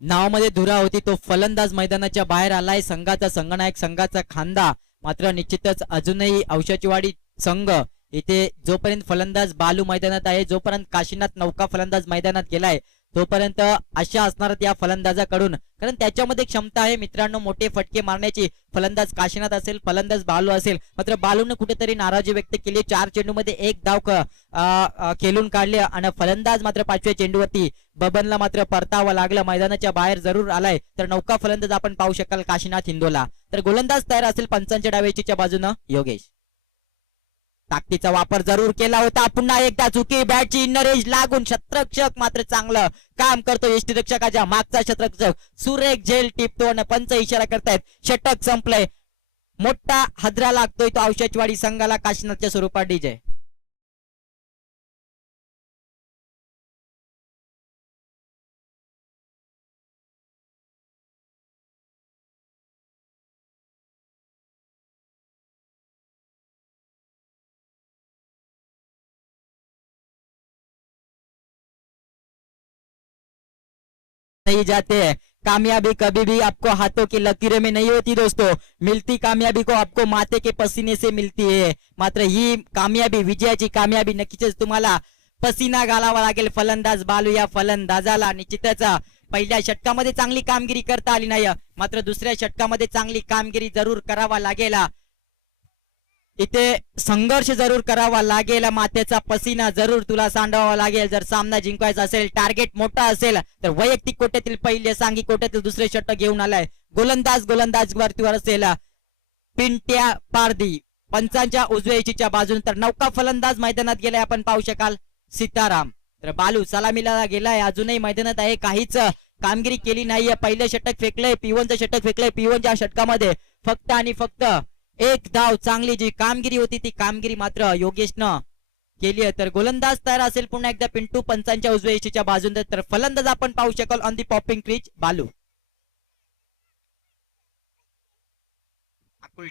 नावामध्ये धुरा होती तो फलंदाज मैदानाच्या बाहेर आलाय. संघाचा संघनायक, संघाचा खांदा. मात्र निश्चितच अजूनही औषधवाडी संघ इथे जोपर्यंत फलंदाज बालू मैदानात आहे, जोपर्यंत काशीनाथ नौका फलंदाज मैदानात गेलाय तोपर्यंत आशा असणार त्या फलंदाजाकडून, कारण त्याच्यामध्ये क्षमता आहे मित्रांनो मोठे फटके मारण्याची. फलंदाज काशीनाथ असेल, फलंदाज बालू असेल, मात्र बालूने कुठेतरी नाराजी व्यक्त केली. 4 चेंडूमध्ये 1 धाव खेळून काढले आणि फलंदाज मात्र 5व्या चेंडूवरती बबनला मात्र परतावं लागलं. मैदानाच्या बाहेर जरूर आलाय. तर नौका फलंदाज आपण पाहू शकाल काशीनाथ हिंदोला. तर गोलंदाज तयार असेल पंचांच्या डावेचीच्या बाजूनं योगेश. ताकदीचा वापर जरूर केला होता. पुन्हा एकदा चुकी, बॅटची इनर एज लागून शतरक्षक मात्र चांगलं काम करतो. यष्टीरक्षकाच्या मागचा शतरक्षक सुरेख झेल टिपतो आणि पंच इशारा करतायत षटक संपलंय. मोठा हादरा लागतोय तो औषधवाडी संघाला काशीनाथच्या स्वरूपात डीजे. नहीं जाते हैं, कामयाबी कभी भी आपको हाथों की लकीरों में नहीं होती दोस्तों, मिलती कामयाबी को आपको माथे के पसीने से मिलती है. मात्र ही कामयाबी, विजयाची कामयाबी नक्कीच तुम्हाला पसीना घालावा लागेल. फलंदाज बालू या फलंदाजाला निश्चितच पहिल्या षटकामध्ये चांगली कामगिरी करता आली नाही, मात्र दुसऱ्या षटकामध्ये चांगली कामगिरी जरूर करावा लागेल. इथे संघर्ष जरूर करावा लागेल. माथ्याचा पसीना जरूर तुला सांडावा लागेल जर सामना जिंकायचा असेल. टार्गेट मोठा असेल तर वैयक्तिक कोट्यातील पहिले, सांघिक कोट्यातील दुसरे षटक घेऊन आलाय. गोलंदाज वरतीवर असेल पिंट्या पारधी पंचांच्या उजव्या इशीच्या बाजून. तर नौका फलंदाज मैदानात गेलाय आपण पाहू शकाल सीताराम. तर बालू सलामीला गेलाय, अजूनही मैदानात आहे, काहीच कामगिरी केली नाहीये. पहिलं षटक फेकलंय, P1चं षटक फेकलंय. P1च्या षटकामध्ये फक्त आणि फक्त 1 धाव. चांगली जी कामगिरी होती ती कामगिरी मात्र योगेशनं केली आहे. तर गोलंदाज तयार असेल पुन्हा एकदा पिंटू पंचांच्या उजव्या इशीच्या बाजून. तर फलंदाज आपण पाहू शकाल ऑन दी पॉपिंग क्रीज बालू.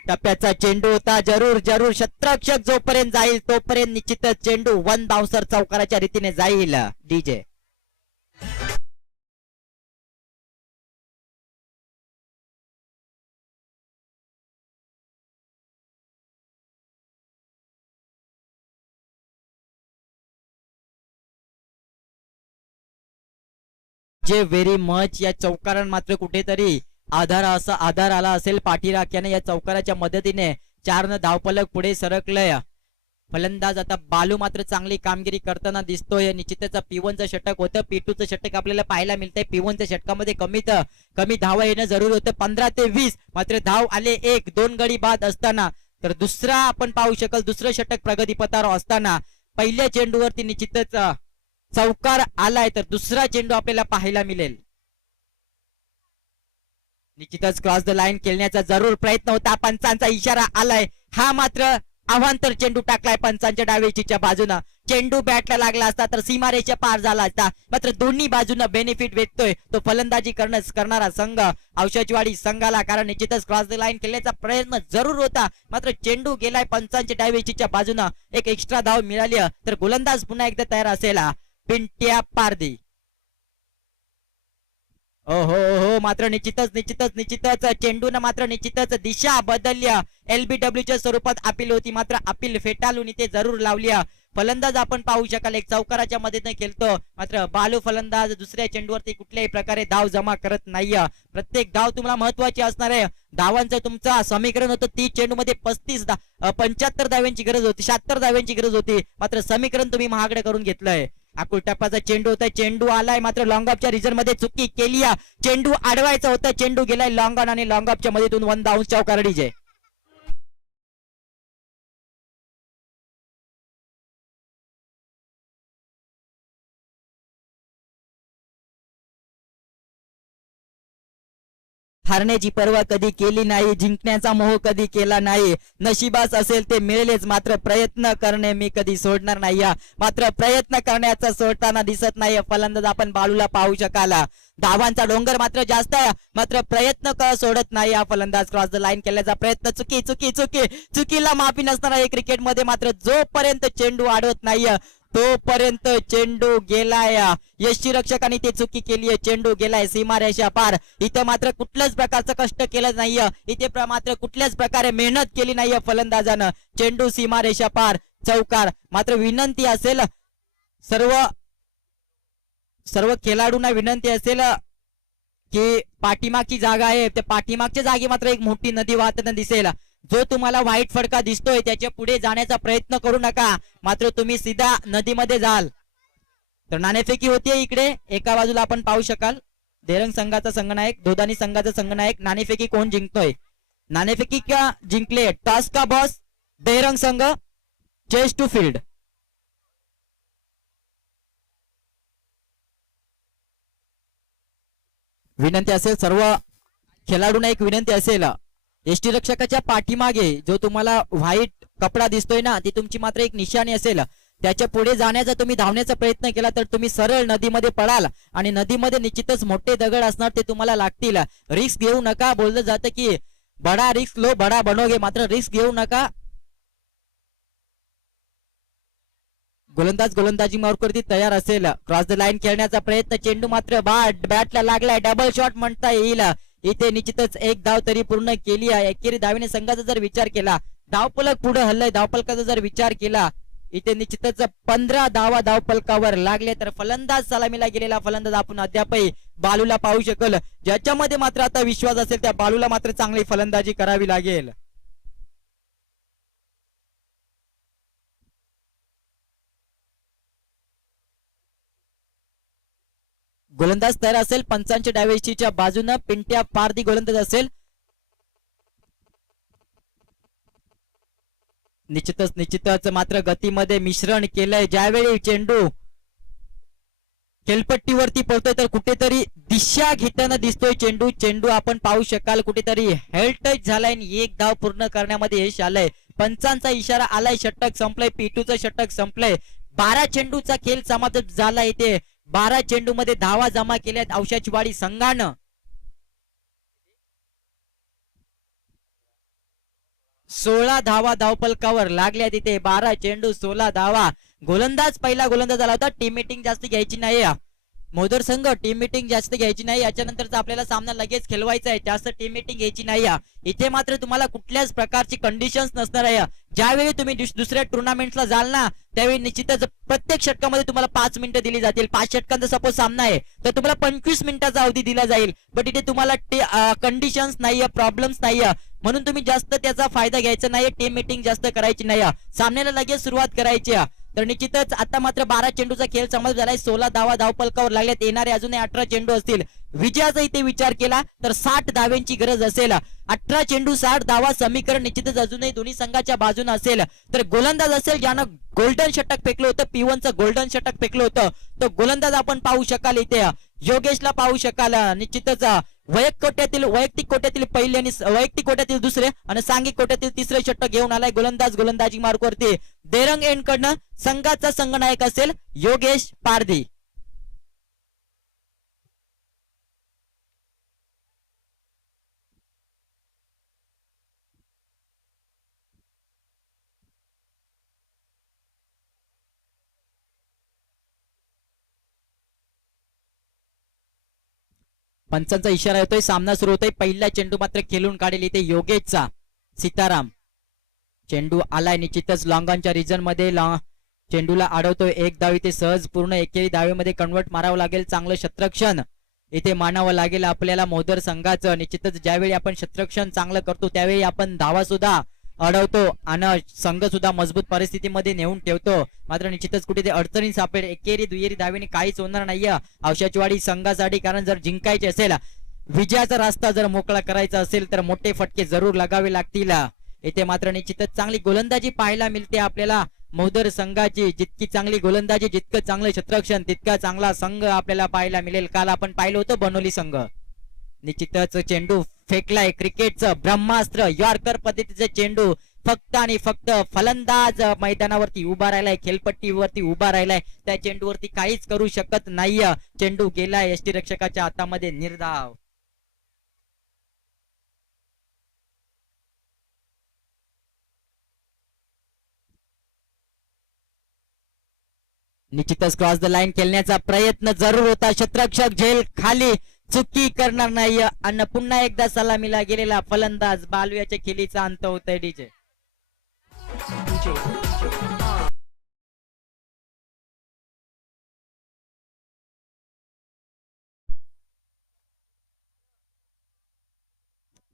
टप्प्याचा चेंडू होता, जरूर शतरक्षक जोपर्यंत जाईल तोपर्यंत निश्चितच चेंडू 1 बाउन्सर चौकाराच्या रीतीने जाईल डीजे. जे व्हेरी मच या चौकारात मात्र कुठेतरी आधार आला असेल पाठीराख्याने. या चौकाराच्या मदतीने 4 धावफलक पुढे सरकलंय. फलंदाज आता बालू मात्र चांगली कामगिरी करताना दिसतोय. निश्चितच P1चं षटक होतं, P2चं षटक आपल्याला पाहायला मिळतंय. P1च्या षटकामध्ये कमी धावा येणं जरूर होतं, 15 ते 20, मात्र धाव आले 1, 2 गडी बाद असताना. तर दुसरा आपण पाहू शकाल दुसरं षटक प्रगतीपथावर असताना पहिल्या चेंडूवरती निश्चितच चौकार आलाय. तर दुसरा चेंडू आपल्याला पाहायला मिळेल. निश्चितच क्रॉस द लाईन खेळण्याचा जरूर प्रयत्न होता, पंचांचा इशारा आलाय. हा मात्र अवांतर चेंडू टाकलाय पंचांच्या डावीच्या बाजूनं. चेंडू बॅटला लागला असता तर सीमारेषा पार झाला असता, मात्र दोन्ही बाजूनं बेनिफिट भेटतोय तो फलंदाजी करणारा संघ औषधवाडी संघाला. कारण निश्चितच क्रॉस द लाईन खेळण्याचा प्रयत्न जरूर होता, मात्र चेंडू गेलाय पंचांच्या डावीच्या बाजूनं. एक एक्स्ट्रा धाव मिळाली. तर गोलंदाज पुन्हा एकदा तयार असेल पिंट्या पारधी. हो मात्र निश्चितच चेंडून मात्र निश्चितच दिशा बदलली. LBWच्या स्वरूपात अपील होती, मात्र अपील फेटाळून इथे जरूर लावली. फलंदाज आपण पाहू शकाल एक चौकाराच्या मदतीने खेळतो, मात्र बालू फलंदाज दुसऱ्या चेंडूवरती कुठल्याही प्रकारे धाव जमा करत नाहीये. प्रत्येक धाव तुम्हाला महत्वाची असणार आहे. धावांचं तुमचं समीकरण होतं 30 चेंडूमध्ये 75 धाव्यांची गरज होती, 76 धाव्यांची गरज होती, मात्र समीकरण तुम्ही महागडे करून घेतलंय. आकुल टप्प्याचा चेंडू होता, चेंडू आलाय, मात्र लॉंग ऑफच्या रिझन मध्ये चुकी केली. चेंडू अडवायचा होता, चेंडू गेलाय लॉंग ऑन आणि लॉंग ऑफच्या मधून 1 धाव चौकार डीजे. हारण्याची पर्वा कधी केली नाही, जिंकण्याचा मोह कधी केला नाही. नशिबास असेल ते मिळेलच, मात्र प्रयत्न करणे मी कधी सोडणार नाही. मात्र प्रयत्न करण्याचा सोडताना दिसत नाही. फलंदाज आपण बालूला पाहू शकाल. धावांचा डोंगर मात्र जास्त आहे, मात्र प्रयत्न सोडत नाही. हा फलंदाज क्रॉस द लाईन केल्याचा प्रयत्न चुकीला माफी नसणार आहे क्रिकेटमध्ये. मात्र जोपर्यंत चेंडू अडवत नाही तोपर्यंत चेंडू गेलाय. यष्टीरक्षकांनी ते चुकी केली आहे, चेंडू गेलाय सीमारेषा पार. इथं मात्र कुठल्याच प्रकारचं कष्ट केलं नाहीये, इथे मात्र कुठल्याच प्रकारे मेहनत केली नाहीये फलंदाजानं. चेंडू सीमारेषा पार चौकार. मात्र विनंती असेल सर्व सर्व खेळाडूंना विनंती असेल की पाठीमागची जागा आहे त्या पाठीमागच्या जागी मात्र एक मोठी नदी वाहताना दिसेल. जो तुम्हाला व्हाईट फडका दिसतोय त्याच्या पुढे जाण्याचा प्रयत्न करू नका, मात्र तुम्ही सीधा नदीमध्ये जाल. तर नाणेफेकी होतीये इकडे. एका बाजूला आपण पाहू शकाल देरंग संघाचा संघनायक, धोदानी संघाचा संघनायक. नाणेफेकी कोण जिंकतोय? नाणेफेकी का जिंकले? टॉस का बॉस देरंग संघ. Chase to field. विनंती असेल सर्व खेळाडूंना एक विनंती असेल, एसटी रक्षकाच्या पाठीमागे जो तुम्हाला व्हाईट कपडा दिसतोय ना ती तुमची मात्र एक निशाणी असेल. त्याच्या पुढे जाण्याचा तुम्ही धावण्याचा प्रयत्न केला तर तुम्ही सरळ नदीमध्ये पडाल आणि नदीमध्ये निश्चितच मोठे दगड असणार ते तुम्हाला लागतील. रिस्क घेऊ नका. बोललं जातं की बडा रिस्क लो बडा बनोगे, मात्र रिस्क घेऊ नका. गोलंदाज गोलंदाजी मार्कवरती तयार असेल. क्रॉस द लाईन खेळण्याचा प्रयत्न. चेंडू मात्र बॅटला लागलाय. डबल शॉट म्हणता येईल. इथे निश्चितच एक धाव तरी पूर्ण केली आहे. एकेरी धावेने संघाचा जर विचार केला, धावफलक पुढे हल्लय, धावफलकाचा जर विचार केला इथे निश्चितच 15 धावा धावफलकावर लागले. तर फलंदाज सलामीला गेलेला फलंदाज आपण अद्यापही बालूला पाहू शकल. ज्याच्यामध्ये मात्र आता विश्वास असेल त्या बालूला मात्र चांगली फलंदाजी करावी लागेल. गोलंदाज तयार असेल. पंचांच्या डायव्हर्सीच्या बाजूनं पिंट्या पारधी गोलंदाज असेल. निश्चितच मात्र गतीमध्ये मिश्रण केलंय. ज्यावेळी चेंडू खेळपट्टीवरती पडतोय तर कुठेतरी दिशा घेताना दिसतोय चेंडू. चेंडू आपण पाहू शकाल कुठेतरी हेड टच झालाय आणि एक धाव पूर्ण करण्यामध्ये यश आलंय. पंचांचा इशारा आलाय. षटक संपलंय. P2चं षटक संपलंय. 12 चेंडूचा खेळ समाप्त झाला. इथे 12 चेंडू मध्ये धावा जमा केल्यात औशाची वाडी संघानं. 16 धावा धावफलकावर लागल्या. तिथे 12 चेंडू 16 धावा. गोलंदाज पहिला गोलंदाज आला होता. टीम मीटिंग जास्त घ्यायची नाही. मोदर संघ टीम मीटिंग जास्त घ्यायची नाही. याच्यानंतरचा आपल्याला सामना लगेच खेळवायचा आहे. जास्त टीम मीटिंग घ्यायची नाही. इथे मात्र तुम्हाला कुठल्याच प्रकारची कंडिशन्स नसणार आहे. ज्यावेळी तुम्ही दुसऱ्या टुर्नामेंटला जाल ना त्यावेळी निश्चितच प्रत्येक षटकामध्ये तुम्हाला 5 मिनिटं दिली जातील. 5 षटकांचा सपोज सामना आहे तर तुम्हाला 25 मिनिटाचा अवधी दिला जाईल. बट इथे तुम्हाला कंडिशन्स नाहीये, प्रॉब्लेम्स नाहीये, म्हणून तुम्ही जास्त त्याचा फायदा घ्यायचा नाही. टीम मीटिंग जास्त करायची नाही. सामन्याला लगेच सुरुवात करायची. तर निश्चितच आता मात्र 12 चेंडूचा खेळ समाप्त झालाय. 16 धावा धावफलकावर लागल्यात. येणारे अजूनही 18 चेंडू असतील. विजयाचा इथे विचार केला तर 60 धाव्यांची गरज असेल. 18 चेंडू 60 धावा समीकरण निश्चितच अजूनही दोन्ही संघाच्या बाजूने असेल. तर गोलंदाज असेल ज्यानं गोल्डन षटक फेकलं होतं, P1चं गोल्डन षटक फेकलं होतं, तो गोलंदाज आपण पाहू शकाल. इथे योगेशला पाहू शकाल. निश्चितच वैयक्तिक कोट्यातील पहिले आणि वैयक्तिक कोट्यातील दुसरे आणि सांघिक कोट्यातील तिसरे षटक घेऊन आलाय. गोलंदाज गोलंदाजी मार्कवरती देरंग एंड कडनं संघाचा संघनायक असेल योगेश पारधी. पंचांचा इशारा येतोय. सामना सुरू होतोय. पहिला चेंडू मात्र खेळून काढेल इथे योगेशचा सीताराम. चेंडू आलाय निश्चितच लॉंगॉनच्या रिजन मध्ये. चेंडूला अडवतोय. एक धाव इथे सहज पूर्ण एकेरी धावेमध्ये कन्वर्ट मारावं लागेल. चांगलं शतरक्षण इथे मानावं लागेल आपल्याला मोदर संघाचं. निश्चितच ज्यावेळी आपण शतरक्षण चांगलं करतो त्यावेळी आपण धावा सुद्धा अडवतो आणि संघ सुद्धा मजबूत परिस्थितीमध्ये नेऊन ठेवतो. मात्र निश्चितच कुठे ते अडचणी सापडेल. एकेरी दुहेरी धावेने काहीच होणार नाहीये औशाचीवाडी संघासाठी. कारण जर जिंकायचे असेल, विजयाचा रस्ता जर मोकळा करायचा असेल तर मोठे फटके जरूर लगावे लागतील. इथे मात्र निश्चितच चांगली गोलंदाजी पाहायला मिळते आपल्याला मोदर संघाची. जितकी चांगली गोलंदाजी, जितकं चांगलं क्षेत्ररक्षण, तितका चांगला संघ आपल्याला पाहायला मिळेल. काल आपण पाहिलं होतं बनोली संघ. निश्चितच चेंडू फेकलाय. क्रिकेटचं ब्रह्मास्त्र यॉर्कर पद्धतीचे चेंडू. फक्त आणि फक्त फलंदाज मैदानावरती उभा राहिलाय, खेळपट्टीवरती उभा राहिलाय. त्या चेंडूवरती काहीच करू शकत नाहीये. चेंडू गेलाय यष्टी रक्षकाच्या हातामध्ये. निर्धाव. निश्चितच क्रॉस द लाईन खेळण्याचा प्रयत्न जरूर होता. क्षेत्ररक्षक झेल खाली चुकी करणार नाही. आणि पुन्हा एकदा सलामीला गेलेला फलंदाज बालू याच्या खेळीचा अंत होतोय. DJ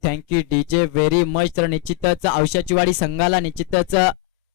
thank you DJ very much. तर निश्चितच औषधीवाडी संघाला निश्चितच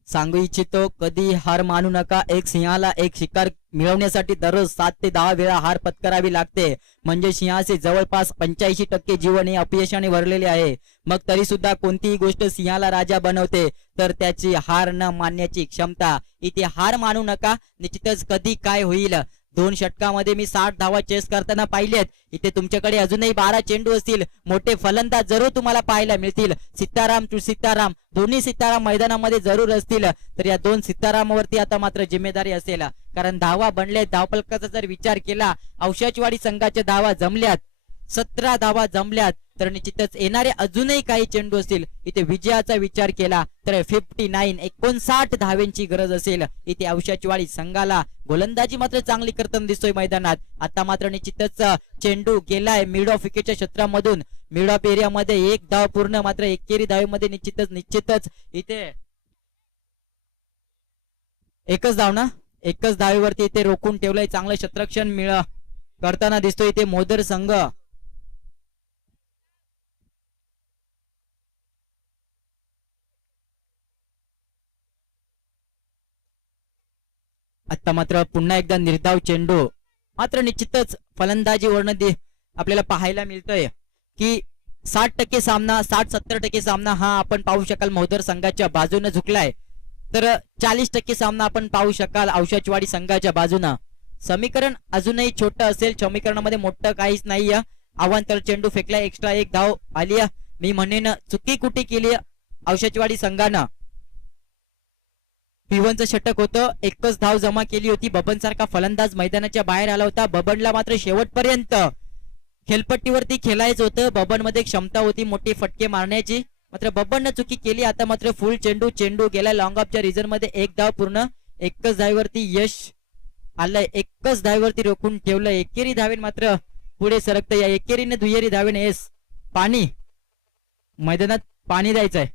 सांगू इच्छितो, कधी हार मानू नका. एक सिंहाला एक शिकार मिळवण्यासाठी दररोज 7 ते 10 वेळा हार पत्करावी लागते. म्हणजे सिंहाचे जवळपास 85% जीवन हे अपयशाने भरलेले आहे. मग तरी सुद्धा कोणतीही गोष्ट सिंहाला राजा बनवते, तर त्याची हार न मानण्याची क्षमता. इथे हार मानू नका. निश्चितच कधी काय होईल. 2 षटकामध्ये मी 60 धावा चेस करताना पाहिलेत. इथे तुमच्याकडे अजूनही 12 चेंडू असतील. मोठे फलंदाज जरूर तुम्हाला पाहायला मिळतील. सीताराम टू सीताराम, दोन्ही सीताराम मैदानामध्ये जरूर असतील. तर या 2 सीतारामवरती आता मात्र जिम्मेदारी असेल, कारण धावा बनले. धावफलकाचा जर विचार केला, औषधीवाडी संघाच्या धावा जमल्यात, 17 धावा जमल्यात. तर निश्चितच येणारे अजूनही काही चेंडू असतील. इथे विजयाचा विचार केला तर 59 धावेंची गरज असेल इथे औषधीवाडी संघाला. गोलंदाजी मात्र चांगली करताना दिसतोय मैदानात. आता मात्र निश्चितच चेंडू गेलाय मिड ऑफ विकेटच्या क्षेत्रामधून. मिड ऑफ एरियामध्ये एक धाव पूर्ण, मात्र एकेरी धावेमध्ये निश्चितच इथे एकच धाव ना, एकच धावेवरती इथे रोखून ठेवलंय. चांगलं क्षेत्ररक्षण करताना दिसतोय इथे मोदर संघ. आता मात्र पुन्हा एकदा निर्धाव चेंडू. मात्र निश्चितच फलंदाजी वर्णन आपल्याला पाहायला मिळतंय की 60% सामना, 60-70% सामना हा आपण पाहू शकाल मोदर संघाच्या बाजूने झुकलाय. तर 40% सामना आपण पाहू शकाल औषधीवाडी संघाच्या बाजूनं. समीकरण अजूनही छोटं असेल, समीकरणामध्ये मोठं काहीच नाहीये. अवांतर चेंडू फेकलाय, एक्स्ट्रा एक धाव आली. मी म्हणेन चुकी कुठे केली औषधीवाडी संघानं. पिवनचं षटक होतं, एकच धाव जमा केली होती. बबन सारखा फलंदाज मैदानाच्या बाहेर आला होता. बबनला मात्र शेवटपर्यंत खेळपट्टीवरती खेळायचं होतं. बबन मध्ये क्षमता होती मोठी फटके मारण्याची, मात्र बबननं चुकी केली. आता मात्र फुल चेंडू गेला लॉंग ऑफच्या रिझन मध्ये. एक धाव पूर्ण, एकच धावेवरती यश आलंय. एकच धावेवरती रोखून ठेवलं. एकेरी धावेन मात्र पुढे सरकतं. या एकेरीने दुहेरी धावेन येस. पाणी मैदानात पाणी द्यायचंय.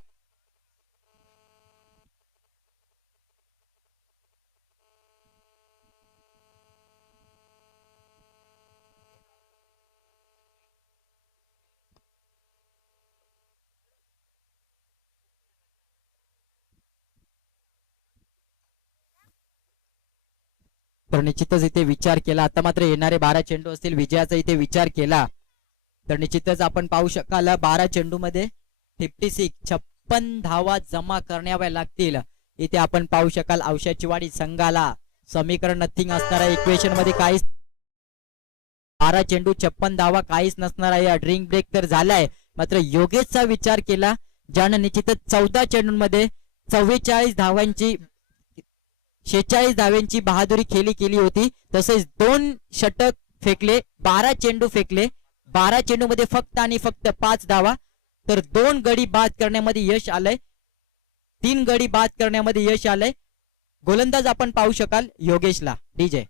तर निश्चितच इथे विचार केला. आता मात्र येणारे 12 चेंडू असतील, विजयाचा इथे विचार केला तर निश्चितच आपण पाहू शकाल 12 चेंडू मध्ये 56 धावा जमा करण्याव्या लागतील. इथे आपण पाहू शकाल औषधीवाडी संघाला. समीकरण नथिंग असणार आहे, इक्वेशन मध्ये काहीच. 12 चेंडू 56 धावा काहीच नसणार आहे. ड्रिंक ब्रेक तर झालाय, मात्र योगेशचा विचार केला ज्यानं निश्चितच 14 चेंडूंमध्ये 44 धावांची 46 धाव्यांची बहादुरी केली होती. तसेच 2 षटक फेकले, 12 चेंडू फेकले. 12 चेंडू मध्ये फक्त आणि फक्त 5 धावा. तर 2 गडी बाद करण्यामध्ये यश आलंय, 3 गडी बाद करण्यामध्ये यश आलंय. गोलंदाज आपण पाहू शकाल योगेशला. डीजे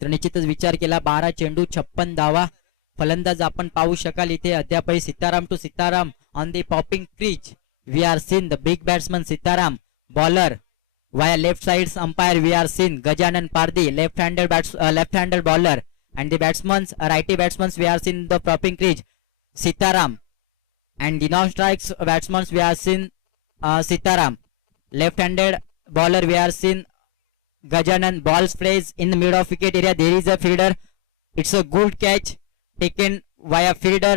तर निश्चितच विचार केला. 12 चेंडू 56 धावा. फलंदाज आपण पाहू शकाल इथे अद्यापही Sitaram to Sitaram on the popping crease. We are seen the big batsman Sitaram. Bowler via left sides umpire we are seen Gajanan Pardi, left-handed bowler, and the batsman's righty batsman's we are seen the propping crease Sitaram, and the non-strikes batsman's we are seen Sitaram. Left-handed bowler we are seen Gajanan. Balls plays in the middle of wicket area. There is a fielder. It's a good catch taken via fielder.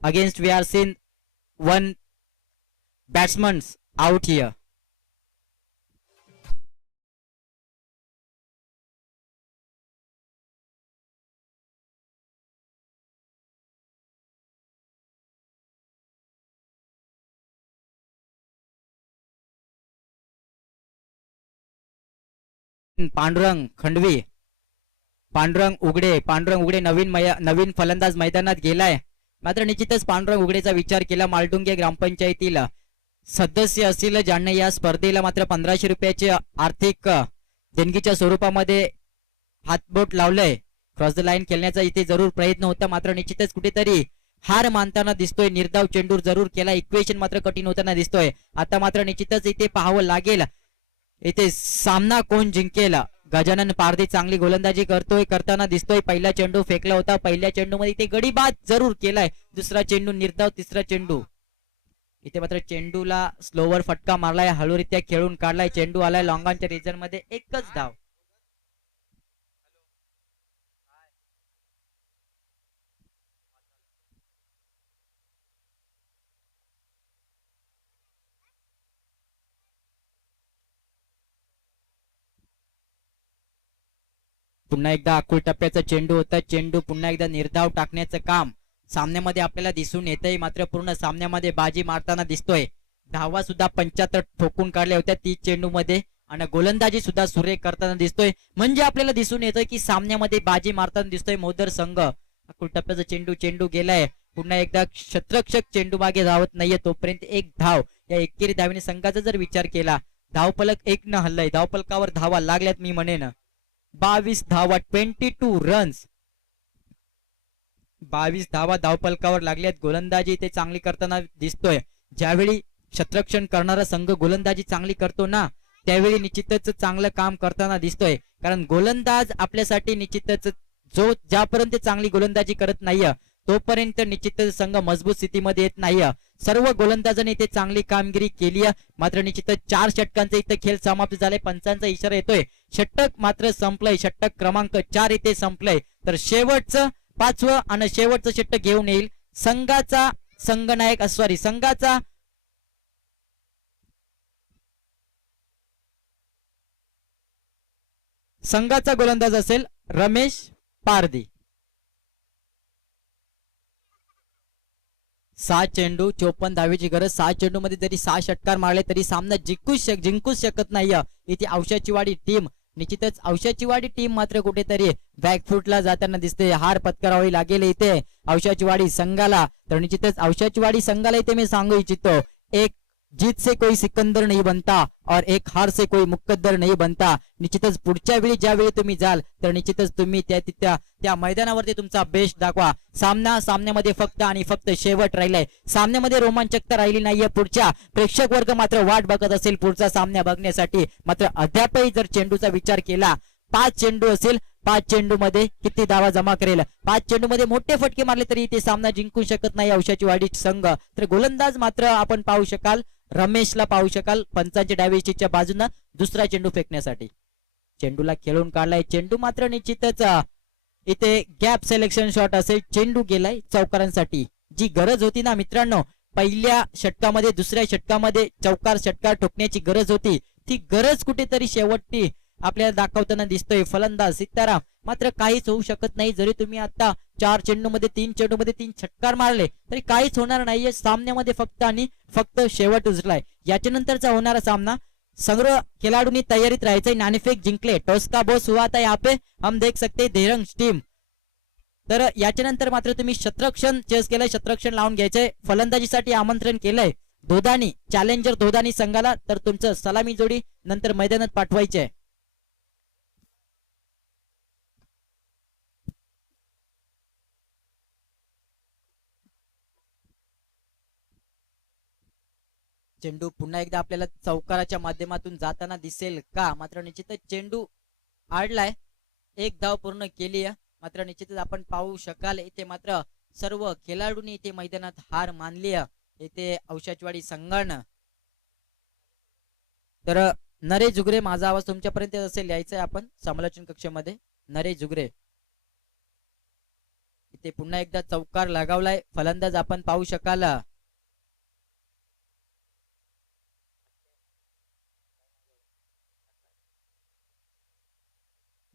Against we are seen one batsman's out here. Pandurang Khandvi Pandurang Ugade नवीन फलंदाज मैदानात गेलाय. मात्र निश्चितच पांडुरंग उगडेचा विचार केला मालडुंगे ग्रामपंचायतील सदस्य असतील ज्यांना या स्पर्धेला मात्र 1500 रुपयाचे आर्थिक देणगीच्या स्वरूपामध्ये हातबोट लावलंय. क्रॉस द लाईन खेळण्याचा इथे जरूर प्रयत्न होता, मात्र निश्चितच कुठेतरी हार मानताना दिसतोय. निर्धाव चेंडूर जरूर केला, इक्वेशन मात्र कठीण होताना दिसतोय. आता मात्र निश्चितच इथे पाहावं लागेल इथे सामना कोण जिंकेल. गजानन पारधी चांगली गोलंदाजी करताना दिसतोय. पहिला चेंडू फेकला होता, पहिल्या चेंडू मध्ये इथे गडीबाद जरूर केलाय. दुसरा चेंडू निर्धाव, तिसरा चेंडू इथे मात्र चेंडूला स्लोवर फटका मारलाय, हळूरित्या खेळून काढलाय. चेंडू आलाय लॉंगांच्या रिजन मध्ये, एकच धाव. पुन्हा एकदा अकुल टप्प्याचा चेंडू होता. चेंडू पुन्हा एकदा निर्धाव टाकण्याचं काम सामन्यामध्ये आपल्याला दिसून येतंय. मात्र पूर्ण सामन्यामध्ये बाजी मारताना दिसतोय. धावा सुद्धा 75 ठोकून काढल्या होत्या 30 चेंडू मध्ये आणि गोलंदाजी सुद्धा सुरेख करताना दिसतोय. म्हणजे आपल्याला दिसून येतोय की सामन्यामध्ये बाजी मारताना दिसतोय मोदर संघ. अकुल टप्प्याचा चेंडू गेलाय. पुन्हा एकदा क्षेत्ररक्षक चेंडू मागे धावत नाहीये, तोपर्यंत एक धाव. या एकेरी धावेने संघाचा जर विचार केला, धावफलक 1 न हल्लाय. धावफलकावर धावा लागल्यात मी म्हणेन 22 धावा, 22 रन्स. 22 धावा धावफलकावर लागल्यात. गोलंदाजी ते चांगली करताना दिसतोय. ज्यावेळी क्षेत्ररक्षण करणारा संघ गोलंदाजी चांगली करतो ना, त्यावेळी निश्चितच चांगलं काम करताना दिसतोय. कारण गोलंदाज आपल्यासाठी निश्चितच ज्यापर्यंत चांगली गोलंदाजी करत नाहीये तोपर्यंत निश्चितच संघ मजबूत स्थितीमध्ये येत नाहीये. सर्व गोलंदाजांनी ते चांगली कामगिरी केली आहे. मात्र निश्चितच 4 षटकांचा इथे खेळ समाप्त झालाय. पंचांचा इशारा येतोय, षटक मात्र संपलंय. षटक क्रमांक 4 इथे संपलंय. तर शेवटचं 5वं आणि शेवटचं षटक घेऊन येईल संघाचा संघाचा गोलंदाज असेल रमेश पारधी. 6 चेंडू 54 धावेची गरज. 6 चेंडू मध्ये जरी 6 षटकार मारले तरी सामना जिंकूच शकत नाही. इथे औषाची वाडी टीम, निश्चितच औषाची वाडी टीम मात्र कुठेतरी बॅकफुटला जाताना दिसते. हार पत्करावी लागेल इथे औषाची वाडी संघाला. तर निश्चितच औषाची वाडी संघाला इथे मी सांगू इच्छितो, एक जीत से कोई सिकंदर नहीं बनता और एक हार से कोई मुकद्दर नहीं बनता. निश्चितच पुढच्या वेळी ज्यावेळी तुम्ही जाल तर निश्चितच तुम्ही त्या मैदानावरती तुमचा बेस्ट दाखवा. सामन्यामध्ये फक्त आणि फक्त शेवट राहिलाय. सामन्यामध्ये रोमांचकता राहिली नाहीये. पुढच्या प्रेक्षक वर्ग मात्र वाट बघत असेल पुढचा सामना बघण्यासाठी. मात्र अद्यापही जर चेंडूचा विचार केला, 5 चेंडू असेल, 5 चेंडू मध्ये किती धावा जमा करेल. 5 चेंडू मध्ये मोठे फटके मारले तरी ते सामना जिंकू शकत नाही औषाची वाडी संघ. तर गोलंदाज मात्र आपण पाहू शकाल, रमेशला पाहू शकाल पंचांच्या डावीच्या बाजूने दुसरा चेंडू फेकण्यासाठी. चेंडूला खेळून काढलाय. चेंडू मात्र निश्चितच इथे गॅप सिलेक्शन शॉट असेल. चेंडू गेलाय चौकारांसाठी. जी गरज होती ना मित्रांनो, पहिल्या षटकामध्ये दुसऱ्या षटकामध्ये षटकार ठोकण्याची गरज होती, ती गरज कुठेतरी शेवटी आपल्याला दाखवताना दिसतोय फलंदाज सीताराम. मात्र काहीच होऊ शकत नाही. जरी तुम्ही आता 4 चेंडू मध्ये 3 षटकार मारले तरी काहीच होणार नाहीये. सामन्यामध्ये फक्त आणि फक्त शेवट उजलाय. याच्या नंतरचा होणारा सामना सर्व खिलाडूंनी तयारीत राहायचंय. नाणेफेक जिंकले, टॉस का बॉस हुआ था यहाँ पे हम देख सकते धेरंग टीम. तर याच्या नंतर मात्र तुम्ही क्षेत्ररक्षण चेस केलंय, क्षेत्ररक्षण लावून घ्यायचंय. फलंदाजीसाठी आमंत्रण केलंय धोदानी, चॅलेंजर धोदानी संघाला. तर तुमचं सलामी जोडी नंतर मैदानात पाठवायचे. चेंडू पुन्हा एकदा आपल्याला चौकाराच्या माध्यमातून जाताना दिसेल का. मात्र निश्चितच चेंडू आडलाय. 1 धाव पूर्ण केली आहे. मात्र निश्चितच आपण पाहू शकाल इथे मात्र सर्व खेळाडूंनी इथे मैदानात हार मानली आहे इथे औषाचवाडी संघानं. तर नरेश जुगरे, माझा आवाज तुमच्यापर्यंत असेल, यायचंय आपण समालोचन कक्षामध्ये. नरेश जुगरे इथे पुन्हा एकदा चौकार लगावलाय. फलंदाज आपण पाहू शकाल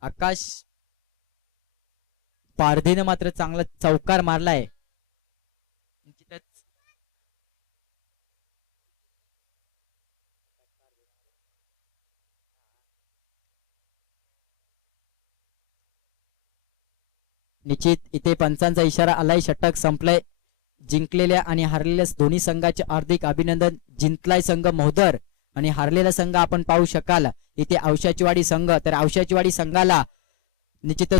आकाश पारधीने मात्र चांगला चौकार मारलाय. निश्चित इथे पंचांचा इशारा आलाय, षटक संपलंय. जिंकलेल्या आणि हारलेल्या दोन्ही संघाचे हार्दिक अभिनंदन. जिंकलाय संघ मोहदर आणि हारलेला संघ आपण पाहू शकाल इथे औशाचीवाडी संघ. तर औशाचीवाडी संघाला निश्चित